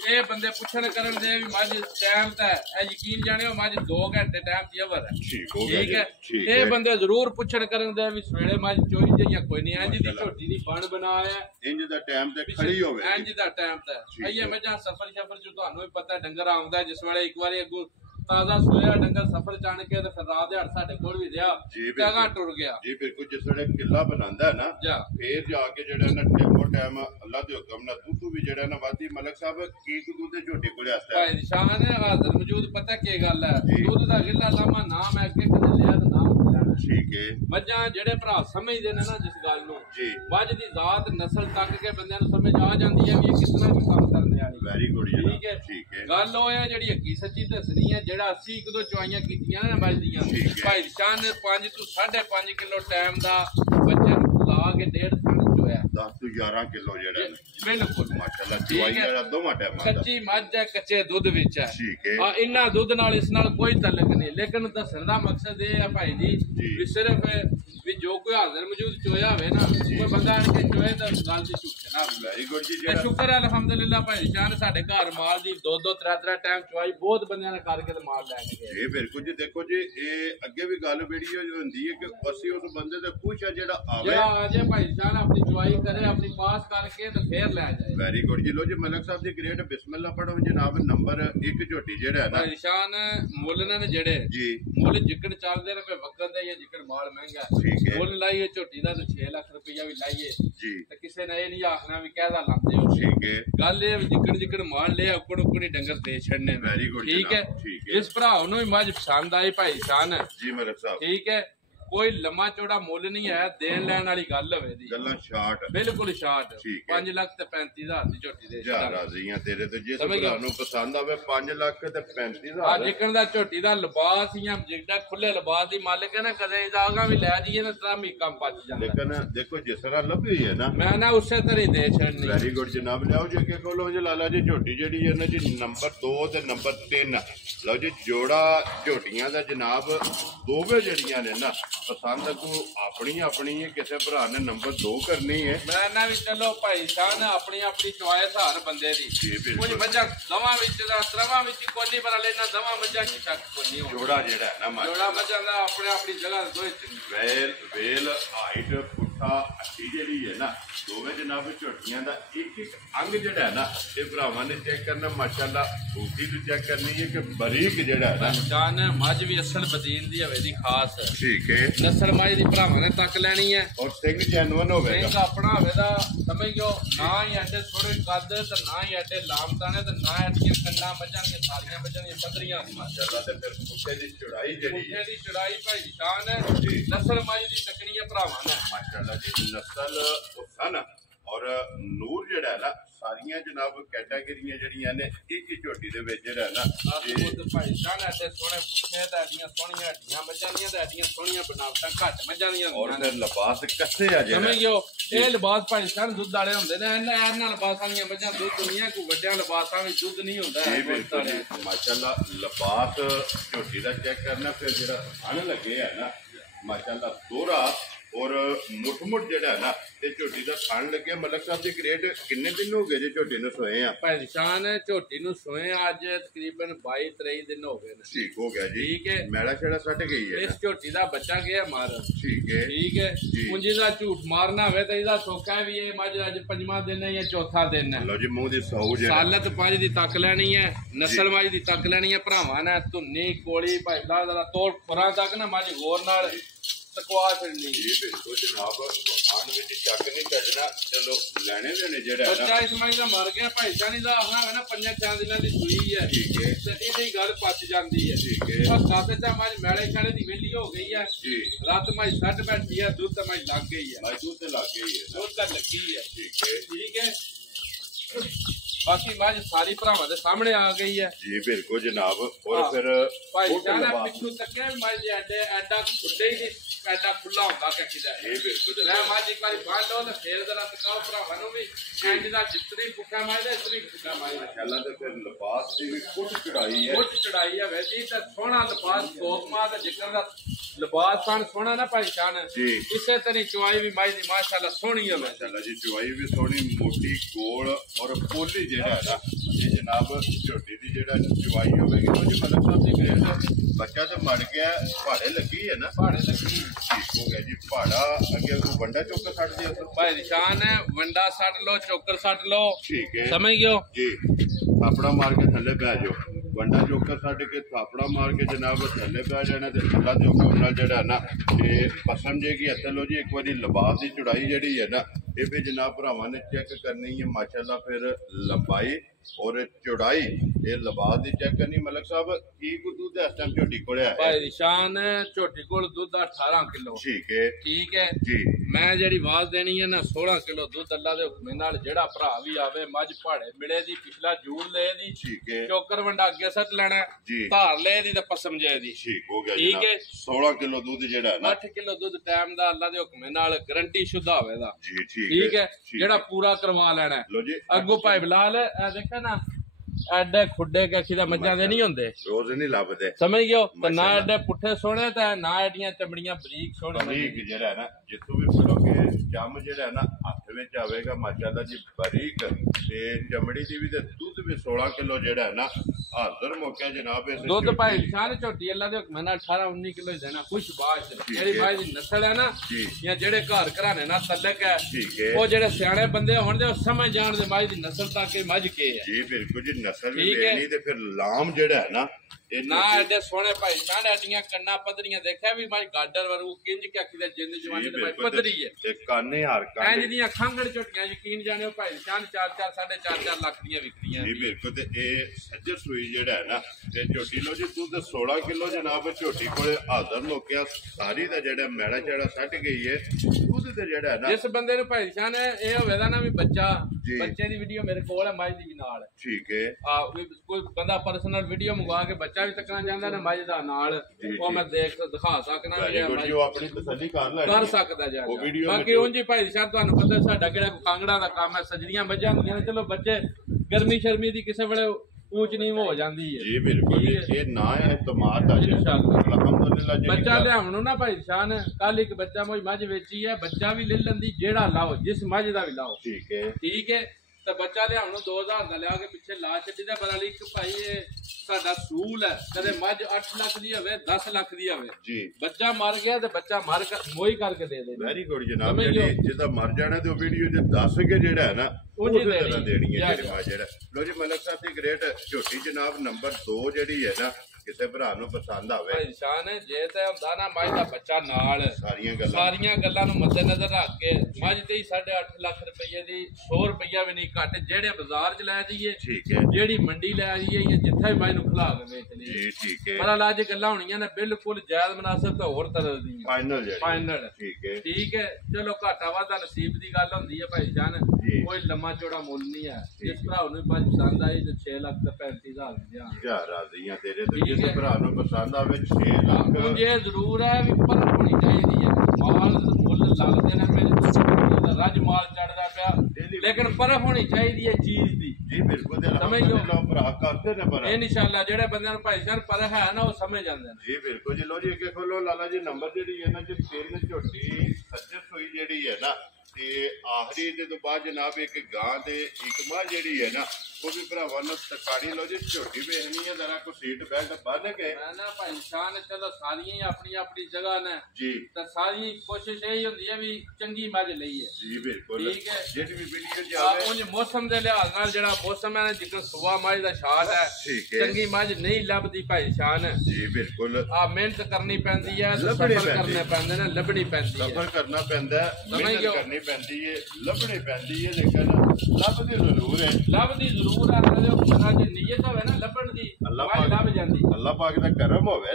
ਇਹ ਬੰਦੇ ਪੁੱਛਣ ਕਰਨ ਦੇ ਵੀ ਮੱਝ ਟਾਈਮ ਤਾਂ ਇਹ ਯਕੀਨ ਜਾਣਿਓ ਮੱਝ 2 ਘੰਟੇ ਟਾਈਮ ਦੀ ਅਵਰ ਹੈ ਠੀਕ ਹੈ ਇਹ ਬੰਦੇ ਜ਼ਰੂਰ ਪੁੱਛਣ ਕਰਨ ਦੇ ਵੀ ਸਵੇਰੇ ਮੱਝ ਚੋਈ ਜਾਂ ਕੋਈ ਨਹੀਂ ਇੰਜ ਦੀ ਝੋਟੀ ਦੀ ਬਣ ਬਣਾਇਆ ਇੰਜ ਦਾ ਟਾਈਮ ਤੇ ਖੜੀ ਹੋਵੇ ਇੰਜ ਦਾ ਟਾਈਮ ਤੇ ਇਹ ਮੱਝਾਂ ਸਫਰ ਚ ਤੁਹਾਨੂੰ ਵੀ ਪਤਾ ਡੰਗਰ ਆਉਂਦਾ ਜਿਸ ਵੇਲੇ ਇੱਕ ਵਾਰੀ ਅੱਗੋਂ ਤਾਜ਼ਾ ਸੋਇਆ ਡੰਗਰ ਸਫਰ ਜਾਣ ਕੇ ਤੇ ਫਿਰ ਰਾਤ ਦਿਹਾੜ ਸਾਡੇ ਕੋਲ ਵੀ ਰਿਹਾ ਜਗ੍ਹਾ ਟੁਰ ਗਿਆ ਜੀ ਬਿਲਕੁਲ ਜਿਸ ਵੇਲੇ ਕਿੱਲਾ ਬਣਾਉਂਦਾ ਨਾ ਫੇਰ ਜਾ ਕੇ ਜਿਹੜਾ ਨਾ ਟਾਈਮ ਅੱਲਾ ਦੇ ਹੁਕਮ ਨਾਲ ਦੁੱਧ ਵੀ ਜਿਹੜਾ ਨਾ ਵਾਦੀ ਮਲਕ ਸਾਹਿਬ ਕੀ ਦੁੱਧ ਦੇ ਝੋਟੇ ਕੋਲੇ ਆਸਤਾ ਭਾਈ ਨਿਸ਼ਾਨ ਹੈ ਹਾਜ਼ਰ ਮੌਜੂਦ ਪਤਾ ਕੀ ਗੱਲ ਹੈ ਦੁੱਧ ਦਾ ਗਿੱਲਾ ਲਾਮਾ ਨਾਮ ਹੈ ਅੱਗੇ ਕਦੇ ਲਿਆ ਤਾਂ ਨਾਮ ਠੀਕ ਹੈ ਮੱਝਾਂ ਜਿਹੜੇ ਭਰਾ ਸਮਝਦੇ ਨੇ ਨਾ ਜਿਸ ਗੱਲ ਨੂੰ ਮੱਝ ਦੀ ਜ਼ਾਤ ਨਸਲ ਤੱਕ ਕੇ ਬੰਦਿਆਂ ਨੂੰ ਸਮਝ ਆ ਜਾਂਦੀ ਹੈ ਵੀ ਇਹ ਕਿਸ ਤਰ੍ਹਾਂ ਵੀ ਕੰਮ ਕਰਨ ਵਾਲੀ ਵੈਰੀ ਗੁੱਡ ਠੀਕ ਹੈ ਗੱਲ ਉਹ ਹੈ ਜਿਹੜੀ ਹੱਕੀ ਸੱਚੀ ਦੱਸਣੀ ਹੈ ਜਿਹੜਾ ਅਸੀਂ ਇੱਕ ਦੋ ਚੁਆਈਆਂ ਕੀਤੀਆਂ ਨੇ ਮੱਝ ਦੀਆਂ ਭਾਈ ਨਿਸ਼ਾਨ ਨੇ 5 ਤੋਂ 5.5 ਕਿਲੋ ਟਾਈਮ ਦਾ ਬੱਚੇ ਨੂੰ ਲਾ ਕੇ 1.5 ਥਣ ਚੋਇਆ 10 ਤੋਂ 11 ਕਿਲੋ ਜਿਹੜਾ ਬਿਲਕੁਲ ਮਾਸ਼ਾਅੱਲਾ ਚਵਾਈ ਜਿਹੜਾ ਦੋਵਾਂ ਟਾਈਮਾਂ ਦਾ ਕੱਚੀ ਮੱਝ ਹੈ ਕੱਚੇ ਦੁੱਧ ਵਿੱਚ ਹੈ ਠੀਕ ਹੈ ਆ ਇਹਨਾਂ ਦੁੱਧ ਨਾਲ ਇਸ ਨਾਲ ਕੋਈ ਤਾਲੁਕ ਨਹੀਂ ਲੇਕਿਨ ਦੱਸਣ ਦਾ ਮਕਸਦ ਇਹ ਹੈ ਭਾਈ ਜੀ ਵੀ ਸਿਰਫ ਵੀ ਜੋ ਕੋਈ ਹਾਜ਼ਰ ਮੌਜੂਦ ਚੋਇਆ ਹੋਵੇ ਨਾ ਕੋਈ ਬੰਦਾ ਆਣ ਕੇ ਚੋਏ ਤਾਂ ਗੱਲ ਦੀ ਝੂਠ ਨਾ ਵੈਰੀ ਗੁੱਡ ਜੀ ਤੇ ਸ਼ੁਕਰ ਹੈ ਅਲਹਮਦੁਲਿਲਾ ਭਾਈ ਜਾਨ ਸਾਡੇ ਘਰ ਮਾਲ ਦੀ 2-2 3-3 ਟਾਈਮ ਚਵਾਈ ਬਹੁਤ ਬੰਦਿਆਂ ਨੇ ਕਰਕੇ ਤੇ ਮਾਲ ਲੈ ਕੇ ਗਏ ਇਹ ਬਿਲਕੁਲ ਜੀ ਦੇਖੋ ਜੀ ਇਹ ਅੱਗੇ ਵੀ ਗੱਲ ਵੀਡੀਓ ਹੁੰਦੀ ਹੈ ਕਿ ਅਸੀਂ ਉਸ ਬੰਦੇ ਦੇ ਖੁਸ਼ ਆ ਜਿਹੜਾ ਆਵੇ ਆ ਜੇ ਭਾਈ ਜਾਨ ਆਪਣੀ ਚਵਾਈ ਕਰੇ ਆਪਣੀ ਪਾਸ ਕਰਕੇ ਤੇ ਫੇਰ ਲੈ ਜਾਏ ਵੈਰੀ ਗੁੱਡ ਜੀ ਲੋ ਜੀ ਮਲਕ ਸਾਹਿਬ ਦੀ ਗ੍ਰੇਡ ਬਿਸਮਿਲ੍ਲਾ ਪੜੋ ਜਨਾਬ ਨੰਬਰ 1 ਝੋਟੀ ਜਿਹੜਾ ਹੈ ਨਾ ਭਾਈ ਸ਼ਾਨ ਮੁੱਲ ਇਹਨਾਂ ਨੇ ਜਿਹੜੇ ਜੀ ਮੁੱਲ ਜਿੱਕੜ ਚੱਲਦੇ ਨੇ ਵਕਤ ਦੇ ਜਾਂ ਜਿੱਕੜ ਮਾਲ ਮਹਿੰਗਾ ਠੀਕ ਹੈ ਮੁੱਲ ਲਾਈਏ ਝੋਟੀ ਦਾ ਤੇ 6 ਲੱਖ ਰੁਪਈਆ ਵੀ ਲਾਈਏ ਜੀ ਤੇ ਕਿਸੇ ਨੇ ਇਹ ਨਹੀਂ ਆਖਣਾ ਵੀ ਕਹਿਦਾ ਲਾਉਂਦੇ ਹੋ ਠੀਕ ਹੈ ਗੱਲ ਇਹ ਜਿੱਕੜ ਮਾਲ ਲਿਆ ਉੱਕੜ ਡੰਗਰ ਦੇ ਛੱਡਨੇ ਵੈਰੀ ਗੁੱਡ ਠੀਕ ਹੈ ਜਿਸ ਭਰਾ ਨੂੰ ਵੀ ਮੱਝ ਪਸੰਦ ਆਈ ਭਾਈ ਸ਼ਾਨ ਜੀ ਮਲਕ ਸਾਹਿਬ ਠੀਕ ਹੈ ਕੋਈ ਲੰਮਾ ਚੌੜਾ ਮੁੱਲ ਨਹੀਂ ਹੈ ਦੇਣ ਲੈਣ ਵਾਲੀ ਗੱਲ ਹੋਵੇ ਦੀ ਗੱਲਾਂ ਸ਼ਾਰਟ ਬਿਲਕੁਲ ਸ਼ਾਰਟ 5 ਲੱਖ ਤੇ 35,000 ਦੀ ਝੋਟੀ ਦੇ ਜਾ ਰਾਜ਼ੀਆਂ ਤੇਰੇ ਤੇ ਜੇ ਤੁਹਾਨੂੰ ਪਸੰਦ ਆਵੇ 5 ਲੱਖ ਤੇ 35,000 ਆ ਜਿੱਕਣ ਦਾ ਝੋਟੀ ਦਾ ਲਿਬਾਸ ਜਾਂ ਜਿਹੜਾ ਖੁੱਲੇ ਲਿਬਾਸ ਦੀ ਮਾਲਕ ਹੈ ਨਾ ਕਦੇ ਜਾਗਾ ਵੀ ਲੈ ਜਾਈਏ ਨਾ ਤਾਂ ਵੀ ਕੰਮ ਪੱਜ ਜਾਂਦਾ ਲੇਕਿਨ ਦੇਖੋ ਜਿਸ ਤਰ੍ਹਾਂ ਲੱਭੀ ਹੈ ਨਾ ਮੈਂ ਨਾ ਉਸੇ ਤਰ੍ਹਾਂ ਹੀ ਦੇ ਛੱਡਣੀ ਵੈਰੀ ਗੁੱਡ ਜਨਾਬ ਲਿਆਓ ਜੀ ਅੱਗੇ ਕੋਲੋਂ ਜੀ ਲਾਲਾ ਜੀ ਝੋਟੀ ਜਿਹੜੀ ਹੈ ਨਾ ਜੀ ਨੰਬਰ 2 ਤੇ ਨੰਬਰ 3 ਲਓ ਜੀ ਜੋੜਾ ਝੋਟੀਆਂ ਦਾ ਜਨਾਬ ਦੋਵੇਂ ਜਿਹੜੀਆਂ ਨੇ ਨਾ ਪਸੰਦ ਕੋ ਆਪਣੀ ਕਿਸੇ ਭਰਾ ਨੇ ਨੰਬਰ 2 ਕਰਨੀ ਹੈ ਮੈਂ ਨਾ ਵੀ ਚਲੋ ਭਾਈ ਸਾਹਿਬ ਆਪਣੀ ਚੁਆਇਸ ਹਰ ਬੰਦੇ ਦੀ ਕੁਝ ਮੱਝਾਂ ਦਵਾਂ ਵਿੱਚ ਦਾ ਤਰਵਾਂ ਵਿੱਚ ਕੋਲੀ ਪਰ ਲੈਣਾ ਦਵਾਂ ਮੱਝਾਂ ਦੀ ਸ਼ੱਕ ਕੋਈ ਨਹੀਂ ਜੋੜਾ ਜਿਹੜਾ ਹੈ ਨਾ ਜੋੜਾ ਮੱਝਾਂ ਦਾ ਆਪਣੀ ਜਗ੍ਹਾ ਦੋਏ ਵੇਲ ਹਾਈਟ ਪੁੱਠਾ ਅੱਡੀ ਜਿਹੜੀ ਹੈ ਨਾ ਦੋਵੇਂ ਜਨਾਬ ਝੋਟੀਆਂ ਦਾ ਇੱਕ ਅੰਗ ਜਿਹੜਾ ਹੈ ਨਾ ਇਹ ਭਰਾਵਾਂ ਨੇ ਚੈੱਕ ਕਰਨਾ ਮਾਸ਼ਾਅੱਲਾ ਬੂਟੀ ਵੀ ਚੈੱਕ ਕਰਨੀ ਹੈ ਕਿ ਬਰੀਕ ਜਿਹੜਾ ਹੈ ਨਾ ਜਾਨ ਮੱਝ ਵੀ ਅਸਲ ਬਦੀਨ ਦੀ ਹੋਵੇ ਦੀ ਖਾਸ ਠੀਕ ਹੈ ਨਸਲ ਮੱਝ ਦੀ ਭਰਾਵਾਂ ਨੇ ਤੱਕ ਲੈਣੀ ਹੈ ਔਰ ਸਿੰਘ ਜੈਨੂਨ ਹੋਵੇਗਾ ਸਿੰਘ ਆਪਣਾ ਹੋਵੇ ਦਾ ਸਮਝੋ ਨਾ ਹੀ ਐਡੇ ਥੋੜੇ ਕੱਦ ਤੇ ਨਾ ਹੀ ਐਡੇ ਲਾਮਤਾਨੇ ਤੇ ਨਾ ਐਡੀਆਂ ਕੰਨਾਂ ਮੱਝਾਂ ਦੀਆਂ ਸਾਰੀਆਂ ਮੱਝਾਂ ਦੀਆਂ ਪੱਧਰੀਆਂ ਮਾਸ਼ਾਅੱਲਾ ਤੇ ਫਿਰ ਕੁੱਤੇ ਦੀ ਚੜਾਈ ਜਿਹੜੀ ਦੀ ਚੜਾਈ ਭਾਈ ਸ਼ਾਨ ਹੈ ਨਸਲ ਮੱਝ ਦੀ ਤਕਣੀ ਹੈ ਭਰਾਵਾਂ ਨੇ ਮਾਸ਼ਾਅੱਲਾ ਜੀ ਨਸਲ ਹੁਸਨ ਔਰ ਨੂਰ ਜਿਹੜਾ ਹੈ ਨਾ ਸਾਰੀਆਂ ਜਨਾਬ ਕੈਟਾਗਰੀਆਂ ਜਿਹੜੀਆਂ ਨੇ ਇੱਕ ਹੀ ਝੋਟੀ ਦੇ ਵਿੱਚ ਜਿਹੜਾ ਨਾ ਇਹ ਭਾਈ ਸ਼ਾਨ ਐਡੇ ਸੋਹਣੇ ਪੁੱਠੇ ਤੇ ਐਡੀਆਂ ਸੋਹਣੀਆਂ ਹੱਡੀਆਂ ਮੱਝਾਂ ਦੀਆਂ ਤੇ ਐਡੀਆਂ ਸੋਹਣੀਆਂ ਬਣਾਵਟਾਂ ਘੱਟ ਮੱਝਾਂ ਦੀਆਂ ਔਰ ਫਿਰ ਲਿਬਾਸ ਕੱਸੇ ਆ ਜਿਹੜਾ ਸਮਝਿਓ ਇਹ ਲਿਬਾਸ ਭਾਈ ਸ਼ਾਨ ਦੁੱਧ ਵਾਲੇ ਹੁੰਦੇ ਨੇ ਇਹਨਾਂ ਲਿਬਾਸਾਂ ਦੀਆਂ ਮੱਝਾਂ ਦੁੱਧ ਦੁਨੀਆ ਕੋਈ ਵੱਡਿਆਂ ਲਿਬਾਸਾਂ ਵਿੱਚ ਦੁੱਧ ਨਹੀਂ ਹੁੰਦਾ ਮਾਸ਼ਾਅੱਲਾ ਲਿਬਾਸ ਝੋਟੀ ਦਾ ਚੈੱਕ ਕਰਨਾ ਫਿਰ ਜਿਹੜਾ ਥਣ ਲੱਗੇ ਆ ਨਾ ਮਾਸ਼ਾਅੱਲਾ ਦੋਹਰਾ ਔਰ ਮੁੱਠ ਜਿਹੜਾ ਨਾ ਤੇ ਝੋਟੀ ਦਾ ਥਣ ਲੱਗਿਆ ਮਲਕ ਸਾਹਿਬ ਦੀ ਗ੍ਰੇਡ ਕਿੰਨੇ ਦਿਨ ਹੋ ਗਏ ਜੇ ਝੋਟੀ ਨੂੰ ਸੋਏ ਆ ਭਾਈ ਸ਼ਾਨ ਝੋਟੀ ਨੂੰ ਸੋਏ ਅੱਜ ਤਕਰੀਬਨ 22-23 ਦਿਨ ਹੋ ਗਏ ਨੇ ਠੀਕ ਹੋ ਗਿਆ ਜੀ ਠੀਕ ਹੈ ਮੈਲਾ ਛੇੜਾ ਸੱਟ ਗਈ ਹੈ ਇਸ ਝੋਟੀ ਦਾ ਬੱਚਾ ਗਿਆ ਮਾਰ ਠੀਕ ਹੈ ਪੁੰਜੀ ਦਾ ਝੂਠ ਮਾਰਨਾ ਹੋਵੇ ਤਾਂ ਇਹਦਾ ਸੋਖਾ ਵੀ ਇਹ ਮੱਝ ਅੱਜ 5ਵਾਂ ਦਿਨ ਹੈ ਜਾਂ ਚੌਥਾ ਦਿਨ ਹੈ ਲਓ ਜੀ ਮੂੰਹ ਦੀ ਸੌ ਜਿਹੜਾ ਸਾਲਤ ਪੰਜ ਦੀ ਤੱਕ ਲੈਣੀ ਹੈ ਨਸਲ ਮੱਝ ਦੀ ਤੱਕ ਲੈਣੀ ਹੈ ਭਰਾਵਾਂ ਨੇ ਧੁੰਨੀ ਕੋਲੀ ਭਾਈ ਦਾ ਤੋੜ ਪੁਰਾਂ ਤੱਕ ਨਾ ਮੱਝ ਹੋਰ ਨਾਲ ਤਕਵਾ ਫਿਰਨੀ ਜੀ ਬਿਲਕੁਲ ਜਨਾਬ ਆਣ ਵਿੱਚ ਚੱਕ ਨਹੀਂ ਕੱਢਣਾ ਚਲੋ ਲੈਣੇ ਦੇਣੇ ਜਿਹੜਾ ਬੱਚਾ ਇਸ ਮੱਝ ਦਾ ਮਰ ਗਿਆ ਭਾਈ ਜਾਨੀ ਦਾ ਆਉਣਾ ਹੈ ਨਾ 5-6 ਦਿਨਾਂ ਦੀ ਸੂਈ ਹੈ ਠੀਕ ਹੈ ਤੇ ਇਹਦੀ ਗੱਲ ਪੱਚ ਜਾਂਦੀ ਹੈ ਠੀਕ ਹੈ ਕਾਸੇ ਤਾਂ ਮੱਝ ਮੈਲੇ ਛਾਲੇ ਦੀ ਵਿਹਲੀ ਹੋ ਗਈ ਹੈ ਜੀ ਰਾਤ ਮੱਝ ਸੱਟ ਬੈਠੀ ਹੈ ਦੁੱਧ ਤਾਂ ਮੱਝ ਲੱਗ ਗਈ ਹੈ ਮੱਝ ਦੁੱਧ ਤੇ ਲੱਗ ਗਈ ਹੈ ਦੁੱਧ ਤਾਂ ਲੱਗੀ ਹੈ ਠੀਕ ਹੈ ਬਾਕੀ ਮੱਝ ਸਾਰੀ ਭਰਾਵਾਂ ਦੇ ਸਾਹਮਣੇ ਆ ਗਈ ਹੈ ਜੀ ਬਿਲਕੁਲ ਜਨਾਬ ਔਰ ਫਿਰ ਭਾਈ ਜਾਨਾ ਪਿੱਛੋਂ ਤੱਕਿਆ ਮੱਝ ਐਡਾ ਖੁੱਡੇ ਹੀ ਐਡਾ ਖੁੱਲਾ ਹੁੰਦਾ ਕੱਚੀ ਦਾ ਇਹ ਬਿਲਕੁਲ ਮੈਂ ਮੱਝ ਇੱਕ ਵਾਰੀ ਬੰਦ ਹੋ ਤੇ ਫੇਰ ਜ਼ਰਾ ਤਕਾਓ ਭਰਾਵਾਂ ਨੂੰ ਵੀ ਇੰਜ ਦਾ ਜਿਤਨੀ ਪੁੱਠਾ ਮਾਇਦਾ ਇਤਨੀ ਪੁੱਠਾ ਮਾਇਦਾ ਮਾਸ਼ਾਅੱਲਾ ਤੇ ਫਿਰ ਲਿਬਾਸ ਦੀ ਵੀ ਕੁੱਟ ਚੜਾਈ ਹੈ ਕੁੱਟ ਚੜਾਈ ਹੈ ਵੈਸੀ ਤੇ ਸੋਹਣਾ ਲਿਬਾਸ ਕੋਕਮਾ ਦਾ ਜਿਕਰ ਦਾ ਲਿਬਾਸ ਸਾਨ ਸੋਹਣਾ ਨਾ ਭਾਈ ਸ਼ਾਨ ਜੀ ਇਸੇ ਤਰ੍ਹਾਂ ਚੁਆਈ ਵੀ ਮਾਈ ਦੀ ਮਾਸ਼ਾਅੱਲਾ ਸੋਹਣੀ ਹੈ ਮਾਸ਼ਾਅੱਲਾ ਜੀ ਚੁਆਈ ਵੀ ਸੋਹਣੀ ਮੋਟੀ ਗੋਲ ਔਰ ਪੋਲੀ ਜਿਹੜਾ ਹੈ ਨਾ ਇਹ ਜਨਾਬ ਝੋਟੀ ਦੀ ਜਿਹੜਾ ਚੁਆਈ ਹੋਵੇਗੀ ਉਹ ਜੀ ਮਲਕ ਸਾਹਿਬ ਦੀ ਗ੍ਰੇਡ ਬੱਚਾ ਤੇ ਮਰ ਗਿਆ ਪਹਾੜੇ ਲੱਗੀ ਹੈ ਨਾ ਪਹਾੜੇ ਲੱਗੀ ਠੀਕ ਹੋ ਗਿਆ ਜੀ ਪਹਾੜਾ ਅੱਗੇ ਕੋਈ ਵੰਡਾ ਚੋਕਰ ਛੱਡ ਦਿਓ ਭਾਈ ਨਿਸ਼ਾਨ ਹੈ ਵੰਡਾ ਛੱਡ ਲੋ ਚੋਕਰ ਛੱਡ ਲੋ ਠੀਕ ਹੈ ਸਮਝ ਗਿਓ ਜੀ ਥਾਪੜਾ ਮਾਰ ਕੇ ਥੱਲੇ ਪੈ ਜਾਓ ਵੰਡਾ ਚੋਕਰ ਛੱਡ ਕੇ ਥਾਪੜਾ ਮਾਰ ਕੇ ਜਨਾਬ ਥੱਲੇ ਪੈ ਜਾਣਾ ਤੇ ਅੱਲਾ ਦੇ ਹੁਕਮ ਨਾਲ ਜਿਹੜਾ ਨਾ ਇਹ ਪਸੰਦ ਜੇ ਕਿ ਅਸਲ ਲੋ ਜੀ ਇੱਕ ਵਾਰੀ ਲਿਬਾਸ ਦੀ ਚੜਾਈ ਜਿਹੜੀ ਹੈ ਨਾ ਇਹ ਵੀ ਜਨਾਬ ਭਰਾਵਾਂ ਨੇ ਚੈੱਕ ਕਰਨੀ ਹੈ ਮਾਸ਼ਾਅੱਲਾ ਫਿਰ ਲੰਬਾਈ और चौड़ाई ये लिबास दी चेक करनी मलिक साहब की को दूध इस टाइम झोटी कोले है भाई निशान झोटी कोल दूध 18 किलो ठीक है जी मैं जेडी आवाज देनी है ना 16 किलो दूध अल्लाह दे हुक्म नाल जेड़ा भरा भी आवे मझ पहाड़े मिले दी पिछला जूड़ ले दी ठीक है चोकर वंडा अगे सट लेना जी धार ले दी ते पसम जे दी ठीक हो गया ठीक है 16 किलो दूध जेड़ा है ना 8 किलो दूध टाइम दा अल्लाह दे हुक्म नाल गारंटी शुद्ध होवे दा जी ठीक है जेड़ा पूरा करवा लेना लो जी अगो भाई बिलाल ए देखा ना एडे खुडे के अखी मज्जा दे नहीं होंदे रोज नहीं लभदे समझ गयो तो ना एडे पुठे सोने ते ना एडियां चमड़ियां बरीक सोने बरीक जेड़ा है ना जितों भी फड़ोगे चम जेड़ा है ना हथ विच आवेगा माशाअल्लाह जी बरीक ते चमड़ी दी भी ते दूध भी 16 किलो जेड़ा है ना हाजिर मौका जनाब इस दूध भाई शान झोटी अल्लाह दे हुक्म नाल 18 19 किलो देना खुश बाश जेड़ी भाई दी नस्ल है ना या जेड़े घर घराने नाल तल्लक है ओ जेड़े सियाणे बंदे होण दे समझ जाण दे भाई दी नस्ल तक के मज के है जी बिल्कुल जी नस्ल भी लेनी ते फिर लाम जेड़ा है ना ना एडे सोने भाई शान एडियां कन्ना पदरियां देखा भी भाई गाडर वरगू किंज के अखी दे जिंद जवानी ते भाई पदरी है ते काने हार काने इंज दियां खांगड़ झोटियां यकीन जानियो भाई शान 4-4 4.5 लाख दियां विकदियां जी बिल्कुल ते ए सज्जर सूई जेड़ा है ना ते झोटी लो जी दूध 16 किलो जनाब झोटी कोले हाजिर लोकिया सारी दा जेड़ा मैड़ा चढ़ा सट गई है दूध ते जेड़ा है ना जिस बंदे नु भाई शान ए होवेदा ना भी बच्चा बच्चे दी वीडियो मेरे कोल है माई दी भी नाल ठीक है आ कोई बंदा पर्सनल वीडियो मंगवा के बच्चा भी तकना चाहता ना मज दा नाल वो मैं देख दिखा सकना वीडियो अपनी तसल्ली कर सकदा जा बाकी उंज ही भाई शान ਤੁਹਾਨੂੰ ਪਤਾ ਸਾਡਾ ਕਿਹੜਾ ਕਾਂਗੜਾ ਦਾ ਕੰਮ ਹੈ ਸਜਰੀਆਂ ਮੱਝਾਂ ਹੁੰਦੀਆਂ ਨੇ ਚਲੋ ਬੱਚੇ ਗਰਮੀ ਸ਼ਰਮੀ ਦੀ ਕਿਸੇ ਵੇਲੇ ऊंच नीम हो जाती है जी बिल्कुल ये ना है तमाम अल्हम्दुलिल्लाह बच्चा लियावन ना भाई शान कल एक बच्चा मोई मझ वेची है बच्चा भी ले लेंदी जेड़ा लाओ जिस मझ दा भी लाओ ठीक है तो बच्चा लियावन 2000 दा लिया के पीछे ला छड्डी दा पता लिख भाई ये साडा सूल है कदे मझ 8 लाख दी होवे 10 लाख दी होवे जी बच्चा मर गया ते बच्चा मार कर मोई करके दे दे वेरी गुड जनाब जेदा मर जाना ते वीडियो जे 10 के जेड़ा है ना ਉਹ ਜਿਹੜਾ ਦੇਣੀ ਹੈ ਜਿਹੜੇ ਮਾ ਜਿਹੜਾ ਲੋ ਜੀ ਮਲਕ ਸਾਹਿਬ ਦੀ ਗ੍ਰੇਟ ਝੋਟੀ ਜਨਾਬ ਨੰਬਰ 2 ਜਿਹੜੀ ਹੈ ਨਾ ਕਿਸੇ ਭਰਾ ਨੂੰ ਪਸੰਦ ਆਵੇ ਇਨਸਾਨ ਜੇ ਤੇ ਹੁੰਦਾ ਨਾ ਮੱਝ ਦਾ ਬੱਚਾ ਨਾਲ ਸਾਰੀਆਂ ਗੱਲਾਂ ਨੂੰ ਮੱਦੇਨਜ਼ਰ ਰੱਖ ਕੇ ਮੱਝ ਤੇ 8.5 ਲੱਖ ਰੁਪਏ ਦੀ 100 ਰੁਪਇਆ ਵੀ ਨਹੀਂ ਘੱਟ ਜਿਹੜੇ ਬਾਜ਼ਾਰ 'ਚ ਲੈ ਜਾਈਏ ਠੀਕ ਹੈ ਜਿਹੜੀ ਮੰਡੀ ਲੈ ਜਾਈਏ ਜਾਂ ਜਿੱਥੇ ਮੱਝ ਨੂੰ ਖਿਲਾ ਕੇ ਵੇਚ ਲਈਏ ਜੀ ਠੀਕ ਹੈ ਪਰ ਅੱਜ ਗੱਲਾਂ ਹੋਣੀਆਂ ਨੇ ਬਿਲਕੁਲ ਜਾਇਜ਼ ਮੁਨਾਸਿਬ ਤੇ ਹੋਰ ਤਰ੍ਹਾਂ ਦੀਆਂ ਫਾਈਨਲ ਠੀਕ ਹੈ ਚਲੋ ਘਾਟਾ ਵਾਧਾ ਨਸੀਬ ਦੀ ਗੱਲ ਹੁੰਦੀ ਹੈ ਭਾਈ ਜਾਨ ਕੋਈ ਲੰਮਾ ਚੌੜਾ ਮੁੱਲ ਨਹੀਂ ਹੈ ਜਿਸ ਭਰਾ ਨੂੰ ਮੱਝ ਪਸੰਦ ਆਈ ਤੇ 6 ਲੱਖ ਤੇ 35,000 ਦੀਆਂ ਰਾਜ਼ੀਆਂ ਤੇਰੇ ਤੇ ਜਿਸ ਭਰਾ ਨੂੰ ਪਸੰਦ ਆਵੇ 6 ਲੱਖ ਮੁਝੇ ਜ਼ਰੂਰ ਹੈ ਵੀ ਪਰ ਹੋਣੀ ਚਾਹੀਦੀ ਹੈ ਮਾਲ ਮੁੱਲ ਲੱਗਦੇ ਨੇ ਮੇਰੇ ਰੱਜ ਮਾਲ ਚੜਦਾ ਪਿਆ ਲੇਕਿਨ ਪਰ ਹੋਣੀ ਚਾਹੀਦੀ ਹੈ ਚੀਜ਼ ਦੀ ਜੀ ਬਿਲਕੁਲ ਸਮਝ ਲਓ ਭਰਾ ਕਰਦੇ ਨੇ ਪਰ ਇਨਸ਼ਾਅੱਲਾ ਜਿਹੜੇ ਬੰਦਿਆਂ ਨੂੰ ਭਾਈ ਸਾਹਿਬ ਪਰ ਹੈ ਨਾ ਉਹ ਸਮਝ ਜਾਂਦੇ ਨੇ ਜੀ ਬਿਲਕੁਲ ਜੀ ਲੋ ਜੀ ਅੱਗੇ ਖੋਲੋ ਲਾਲਾ ਜੀ ਨੰਬਰ ਜਿਹੜੀ ਹੈ ਨਾ ਜੀ 3 ਝੋਟੀ ਸੱਜਰ ਸੋਈ ਜਿਹੜੀ ਹੈ ਨਾ ਤੇ ਆਖਰੀ ਦੇ ਤੋਂ ਬਾਅਦ ਜਨਾਬ ਇੱਕ ਗਾਂ ਤੇ ਇੱਕ ਮਾਂ ਜਿਹੜੀ ਹੈ ਨਾ ਉਹ ਵੀ ਭਰਾਵਾਂ ਨੂੰ ਤਕਾੜੀ ਲੋ ਜੀ ਝੋਟੀ ਵੇਖਣੀ ਹੈ ਜਰਾ ਕੋ ਸੀਟ ਬੈਲਟ ਬੰਨ ਕੇ ਮੈਂ ਨਾ ਭਾਈ ਸ਼ਾਨ ਚਲੋ ਸਾਰੀਆਂ ਹੀ ਆਪਣੀ ਆਪਣੀ ਜਗ੍ਹਾ ਨੇ ਜੀ ਤਾਂ ਸਾਰੀ ਕੋਸ਼ਿਸ਼ ਇਹ ਹੁੰਦੀ ਹੈ ਵੀ ਚੰਗੀ ਮੱਝ ਲਈਏ ਜੀ ਬਿਲਕੁਲ ਠੀਕ ਹੈ ਜਿਹੜੀ ਵੀ ਵੀਡੀਓ ਚ ਆਵੇ ਉਹ ਮੌਸਮ ਦੇ ਲਿਹਾਜ਼ ਨਾਲ ਜਿਹੜਾ ਮੌਸਮ ਹੈ ਜਿੱਦਾਂ ਸੁਬਾ ਮੱਝ ਦਾ ਸ਼ਾਟ ਹੈ ਚੰਗੀ ਮੱਝ ਨਹੀਂ ਲੱਭਦੀ ਭਾਈ ਸ਼ਾਨ ਜੀ ਬਿਲਕੁਲ ਆ ਮਿਹਨਤ ਕਰਨੀ ਪੈਂਦੀ ਹੈ ਸਫਰ ਕਰਨੇ ਪੈਂਦੇ ਨੇ ਲੱਭਣੀ ਪੈਂਦੀ ਹੈ ਸਫਰ ਕਰਨਾ ਪੈਂਦਾ ਮਿਹਨਤ ਕਰਨੀ ਪੈਂਦੀ ਹੈ ਲੱਭਣੀ ਪੈਂਦੀ ਹੈ ਲੇਕਿਨ ਲੱਭਦੀ ਜ਼ਰੂਰ ਹੈ ਲੱਭਦੀ ਜ਼ਰੂਰ ਹੈ ਜੇ ਨੀਅਤ ਹੋਵੇ ਨਾ ਲੱਭਣ ਦੀ ਅੱਲਾਹ ਲੱਭ ਜਾਂਦੀ ਅੱਲਾਹ ਪਾਕ ਦਾ ਕਰਮ ਹੋਵੇ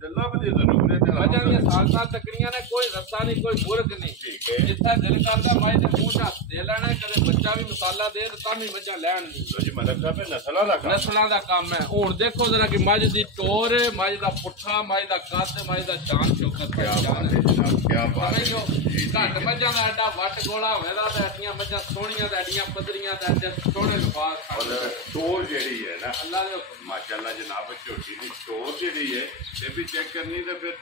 ਤੇ ਲੱਭਦੀ ਜ਼ਰੂਰ ਹੈ ਤੇ ਮੱਝਾਂ ਦੀਆਂ ਸਾਲਤਾਂ ਤਕੜੀਆਂ ਨੇ ਕੋਈ ਰੱਸਾ ਨਹੀਂ ਕੋਈ ਮੁਰਗ ਨਹੀਂ ਠੀਕ ਹੈ ਜਿੱਥੇ ਦਿਲ ਕਰਦਾ ਮਾਈ ਦੇ ਮੂੰਹ 'ਚ ਹੱਥ ਦੇ ਲੈਣਾ ਕਦੇ ਬੱਚਾ ਵੀ ਮਸਾਲਾ ਦੇ ਤਾਂ ਵੀ ਮੱਝਾਂ ਲੈਣ ਨਹੀਂ ਲੋ ਜੀ ਮਲਕ ਸਾਹਿਬ ਨਸਲਾਂ ਦਾ ਕੰਮ ਹੈ ਹੁਣ ਦੇਖੋ ਜ਼ਰਾ ਕਿ ਮੱਝ ਦੀ ਟੋਰ ਮੱਝ ਦਾ ਪੁੱਠਾ ਮੱਝ ਦਾ ਕੱਦ ਮੱਝ ਦਾ ਸ਼ਾਨ ਸ਼ੌਕਤ ਕਿਆ ਬਾਤ ਹੈ ਘੱਟ ਮੱਝਾਂ ਦਾ ਐਡਾ ਵੱਟ ਗੋਲਾ ਹੋਵੇਗਾ ਤੇ ਐਡੀਆਂ ਮੱਝਾਂ ਸੋਹਣੀਆਂ ਤੇ ਐਡੀਆਂ ਪੱਧਰੀਆਂ ਤੇ ਐਡੇ ਸੋਹਣੇ ਲਿਬਾਸ ਔਰ ਟੋਰ ਜਿਹੜੀ ਹੈ ਨਾ ਅੱਲਾਹ ਦੇ ਹੁਕਮ ਮਾਸ਼ਾਅੱਲਾ ਜਨਾਬ ਝੋਟੀ ਦੀ ਟੋਰ ਜਿਹੜੀ ਹੈ ਇਹ ਵੀ ਚੈੱਕ ਕਰਨੀ ਤੇ ਫਿਰ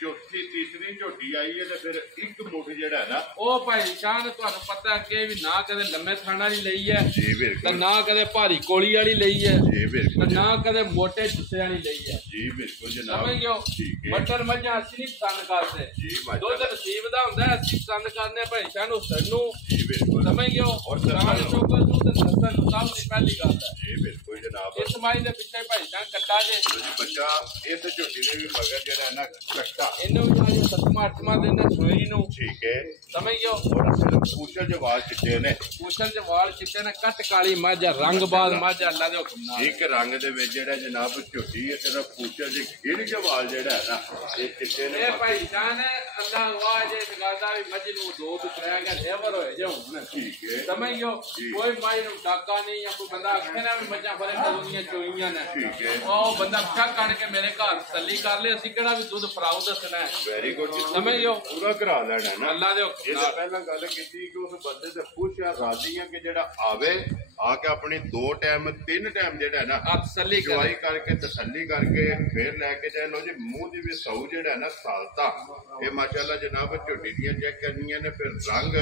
ਚੌਥੀ ਤੀਸਰੀ ਝੋਟੀ ਆਈ ਹੈ ਤੇ ਫਿਰ ਇੱਕ ਮੁੱਠ ਜਿਹੜਾ ਨਾ ਉਹ ਭਾਈ ਸ਼ਾਨ ਤੁਹਾਨੂੰ ਪਤਾ ਕਿ ਵੀ ਨਾ ਕਦੇ ਲੰਮੇ ਥਾਣਾ ਵਾਲੀ ਲਈ ਹੈ ਜੀ ਬਿਲਕੁਲ ਤੇ ਨਾ ਕਦੇ ਭਾਰੀ ਕੋਲੀ ਵਾਲੀ ਲਈ ਹੈ ਜੀ ਬਿਲਕੁਲ ਤੇ ਨਾ ਕਦੇ ਮੋਟੇ ਜੁੱਸੇ ਵਾਲੀ ਲਈ ਹੈ ਜੀ ਬਿਲਕੁਲ ਜਨਾਬ ਸਮਝ ਗਿਓ ਮੱਟਰ ਮੱਝਾਂ ਅਸੀਂ ਨਹੀਂ ਪਸੰਦ ਕਰਦੇ ਜੀ ਦੁੱਧ ਨਸੀਬ ਦਾ ਹੁੰਦਾ ਅਸੀਂ ਪਸੰਦ ਕਰਨੇ ਭਾਈ ਸ਼ਾਨ ਨੂੰ ਸਾਨੂੰ ਜੀ ਬਿਲਕੁਲ समझ गए हो और सारे चोकर दूध नस्ल सब दी पहली गल है जी बिल्कुल जनाब इस माई दे पीछे भाई जान कट्टा जे बच्चा इस झोटी दे भी मगर जेड़ा ना कट्टा इन्नू भी आज 7वां दिन सोई नु ठीक है समझ गए हो और सिर्फ पूछल जो वाल चिट्टे ने पूछल जे वाल चिट्टे ने कट काली मझ रंगबाज मझ अल्लाह दे हुक्म नाल एक रंग दे विच जेड़ा जनाब झोटी है तेरा पूछल जे गिर के वाल जेड़ा है ना ये चिट्टे ने ए भाई जान अल्लाह वाह जे गादा भी मझ नु दो दुसरा के लेवर होए जे हुन ठीक है समझ गयो कोई माई नु डाका नहीं या कोई बंदा आखे ना मझां फरे कलोनियां चोईयां ने ठीक है ओ बंदा चक काट के मेरे घर तसल्ली कर ले ਅਸੀਂ ਕਿਹੜਾ ਵੀ ਦੁੱਧ ਫਰਾਉ ਦੱਸਣਾ ਹੈ वेरी गुड समझ गयो पूरा करा लेना ना ਅੱਲਾ ਦੇ ਹੁਕਮ ਇਹ ਨਾਲ ਪਹਿਲਾਂ ਗੱਲ ਕੀਤੀ ਕਿ ਉਸ ਬੰਦੇ ਤੇ ਪੁੱਛਿਆ ਰਾਜ਼ੀ ਆ ਕਿ ਜਿਹੜਾ ਆਵੇ ਆ ਕੇ ਆਪਣੀ 2 ਟਾਈਮ 3 ਟਾਈਮ ਜਿਹੜਾ ਹੈ ਨਾ ਆ ਤਸੱਲੀ ਕਰ ਦਵਾਈ ਕਰਕੇ ਤਸੱਲੀ ਕਰਕੇ ਫੇਰ ਲੈ ਕੇ ਜਾਏ ਲੋ ਜੀ ਮੂੰਹ ਦੀ ਵੀ ਸਹੂ ਜਿਹੜਾ ਨਾ ਸਾਲਤਾ ਇਹ ਮਾਸ਼ਾਅੱਲਾ ਜਨਾਬ ਝੋਟੀ ਦੀਆਂ ਚੈੱਕ ਕਰਨੀਆਂ ਨੇ ਫਿਰ ਰੰਗ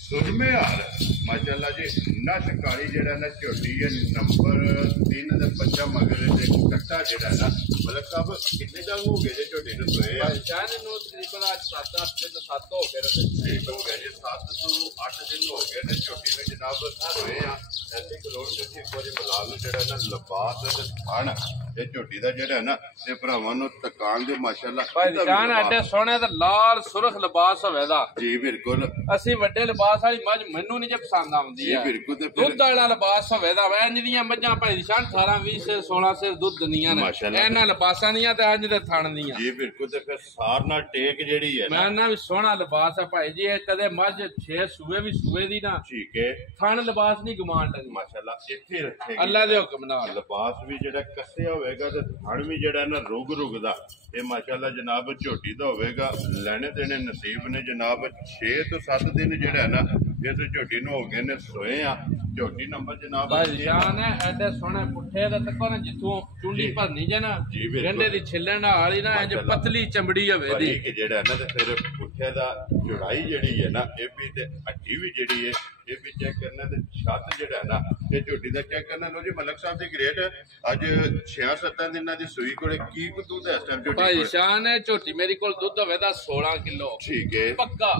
ਸੁਜਮੇ ਹਾਲ ਮਾਸ਼ਾਅੱਲਾ ਜੀ ਨਸ਼ ਕਾਲੀ ਜਿਹੜਾ ਨਾ ਝੋਟੀ ਹੈ ਨੰਬਰ 3 ਦੇ ਬੱਚਾ ਮਗਰ ਦੇ ਕੱਟਾ ਜਿਹੜਾ ਨਾ ਮਲਕ ਸਾਹਿਬ ਕਿੰਨੇ ਦਿਨ ਹੋ ਗਏ ਜੇ ਝੋਟੀ ਨੂੰ ਸੋਏ ਆ ਜਾਨ ਨੂੰ ਤਕਰੀਬਨ ਅੱਜ 7-8 ਦਿਨ 7 ਹੋ ਗਏ ਨੇ ਠੀਕ ਹੋ ਗਿਆ ਜੀ 7 ਤੋਂ 8 ਦਿਨ ਹੋ ਗਏ ਨੇ ਝੋਟੀ ਨੂੰ ਜਨਾਬ ਸੋਏ ਆ ਐਸੇ ਕਰੋੜ ਦੇ ਇੱਕ ਵਾਰੀ ਮਲਾਲ ਨੂੰ ਜਿਹੜਾ ਨਾ ਲਬਾਸ ਤੇ ਥਣ ਇਹ ਝੋਟੀ ਦਾ ਜਿਹੜਾ ਨਾ ਤੇ ਭਰਾਵਾਂ ਨੂੰ ਤਕਾਨ ਦੇ ਮਾਸ਼ਾਅੱਲਾ ਭਾਈ ਜਾਨ ਐਡੇ ਸੋਹਣੇ ਤੇ ਲਾਲ ਸੁਰਖ ਲਿਬਾਸ ਹੋਵੇਦਾ ਜੀ ਬਿਲਕੁਲ ਅਸੀਂ ਵੱਡੇ ਲਿਬਾਸ ਵਾਲੀ ਮੱਝ ਮੈਨੂੰ ਨਹੀਂ ਜੇ ਪਸੰਦ ਆਉਂਦੀ ਜੀ ਹੈ ਬਿਲਕੁਲ ਤੇ ਦੁੱਧ ਵਾਲਾ ਲਿਬਾਸ ਹੋਵੇਦਾ ਵੈ ਜਿਹੜੀਆਂ ਮੱਝਾਂ ਭਾਈ ਜਾਨ 18 20 ਸੇ 16 ਸੇ ਦੁੱਧ ਦਿੰਦੀਆਂ ਨੇ ਇਹਨਾਂ ਲਿਬਾਸਾਂ ਦੀਆਂ ਤੇ ਅੱਜ ਦੇ ਥਣ ਦੀਆਂ ਜੀ ਬਿਲਕੁਲ ਤੇ ਫਿਰ ਸਾਰ ਨਾਲ ਟੇਕ ਜਿਹੜੀ ਹੈ ਮੈਂ ਨਾ ਵੀ ਸੋਹਣਾ ਲਿਬਾਸ ਹੈ ਭਾਈ ਜੀ ਇਹ ਕਦੇ ਮੱਝ 6 ਸੂਏ ਵੀ ਸੂਏ ਦੀ ਨਾ ਠੀਕ ਹੈ ਥਣ ਲਿਬਾਸ ਨਹੀਂ ਗੁਮਾਨ ਲੱਗੀ ਮਾਸ਼ਾਅੱਲਾ ਇੱਥੇ ਰੱਖੇਗੀ ਅੱਲਾ ਦੇ ਹੁਕਮ ਨਾਲ ਲਿਬਾਸ ਵੀ ਜਿਹੜਾ ਕੱਸਿਆ ਹੋਵੇਗਾ ਤੇ ਥਣ ਵੀ ਜਿਹੜਾ ਨਾ ਰੁਗ ਦਾ ਇਹ ਮਾਸ਼ਾਅੱਲਾ ਜਨਾਬ ਝੋਟੀ ਦਾ ਹੋਵੇਗਾ ਲੈਣੇ ਦੇਣੇ ਨਸੀਬ ਨੇ ਜਨਾਬ 6 ਤੋਂ 7 ਦਿਨ ਜਿਹੜਾ ਨਾ ਇਸ ਝੋਟੀ ਨੂੰ ਹੋ ਗਏ ਨੇ ਸੋਏ ਆ ਝੋਟੀ ਨੰਬਰ ਜਨਾਬ ਭਾਈ ਜਾਨ ਹੈ ਐਡੇ ਸੋਹਣੇ ਪੁੱਠੇ ਦਾ ਤੱਕੋ ਨਾ ਜਿੱਥੋਂ ਚੁੰਡੀ ਭਰਨੀ ਜੇ ਨਾ ਗੰਡੇ ਦੀ ਛਿੱਲਣ ਵਾਲੀ ਨਾ ਇੰਜ ਪਤਲੀ ਚਮੜੀ ਹੋਵੇ ਦੀ ਕਿ ਜਿਹੜਾ ਨਾ ਤੇ ਫਿਰ ਪੁੱਠੇ ਦਾ ਜੁੜਾਈ ਜਿਹੜੀ ਹੈ ਨਾ ਇਹ ਵੀ ਤੇ ਹੱਡੀ ਵੀ ਜਿਹੜੀ ਹੈ ਇਹ ਵੀ ਚੈੱਕ ਕਰਨਾ ਤੇ ਛੱਤ ਜਿਹੜਾ ਨਾ ਤੇ ਝੋਟੀ ਦਾ ਚੈੱਕ ਕਰਨਾ ਲੋ ਜੀ ਮਲਕ ਸਾਹਿਬ ਦੀ ਗ੍ਰੇਡ ਅੱਜ 6-7 ਦਿਨਾਂ ਦੀ ਸੂਈ ਕੋਲੇ ਕੀ ਦੁੱਧ ਇਸ ਟਾਈਮ ਝੋਟੀ ਭਾਈ ਸ਼ਾਨ ਹੈ ਝੋਟੀ ਮੇਰੀ ਕੋਲ ਦੁੱਧ ਹੋਵੇ ਦਾ 16 ਕਿਲੋ ਠੀਕ ਹੈ ਪੱਕਾ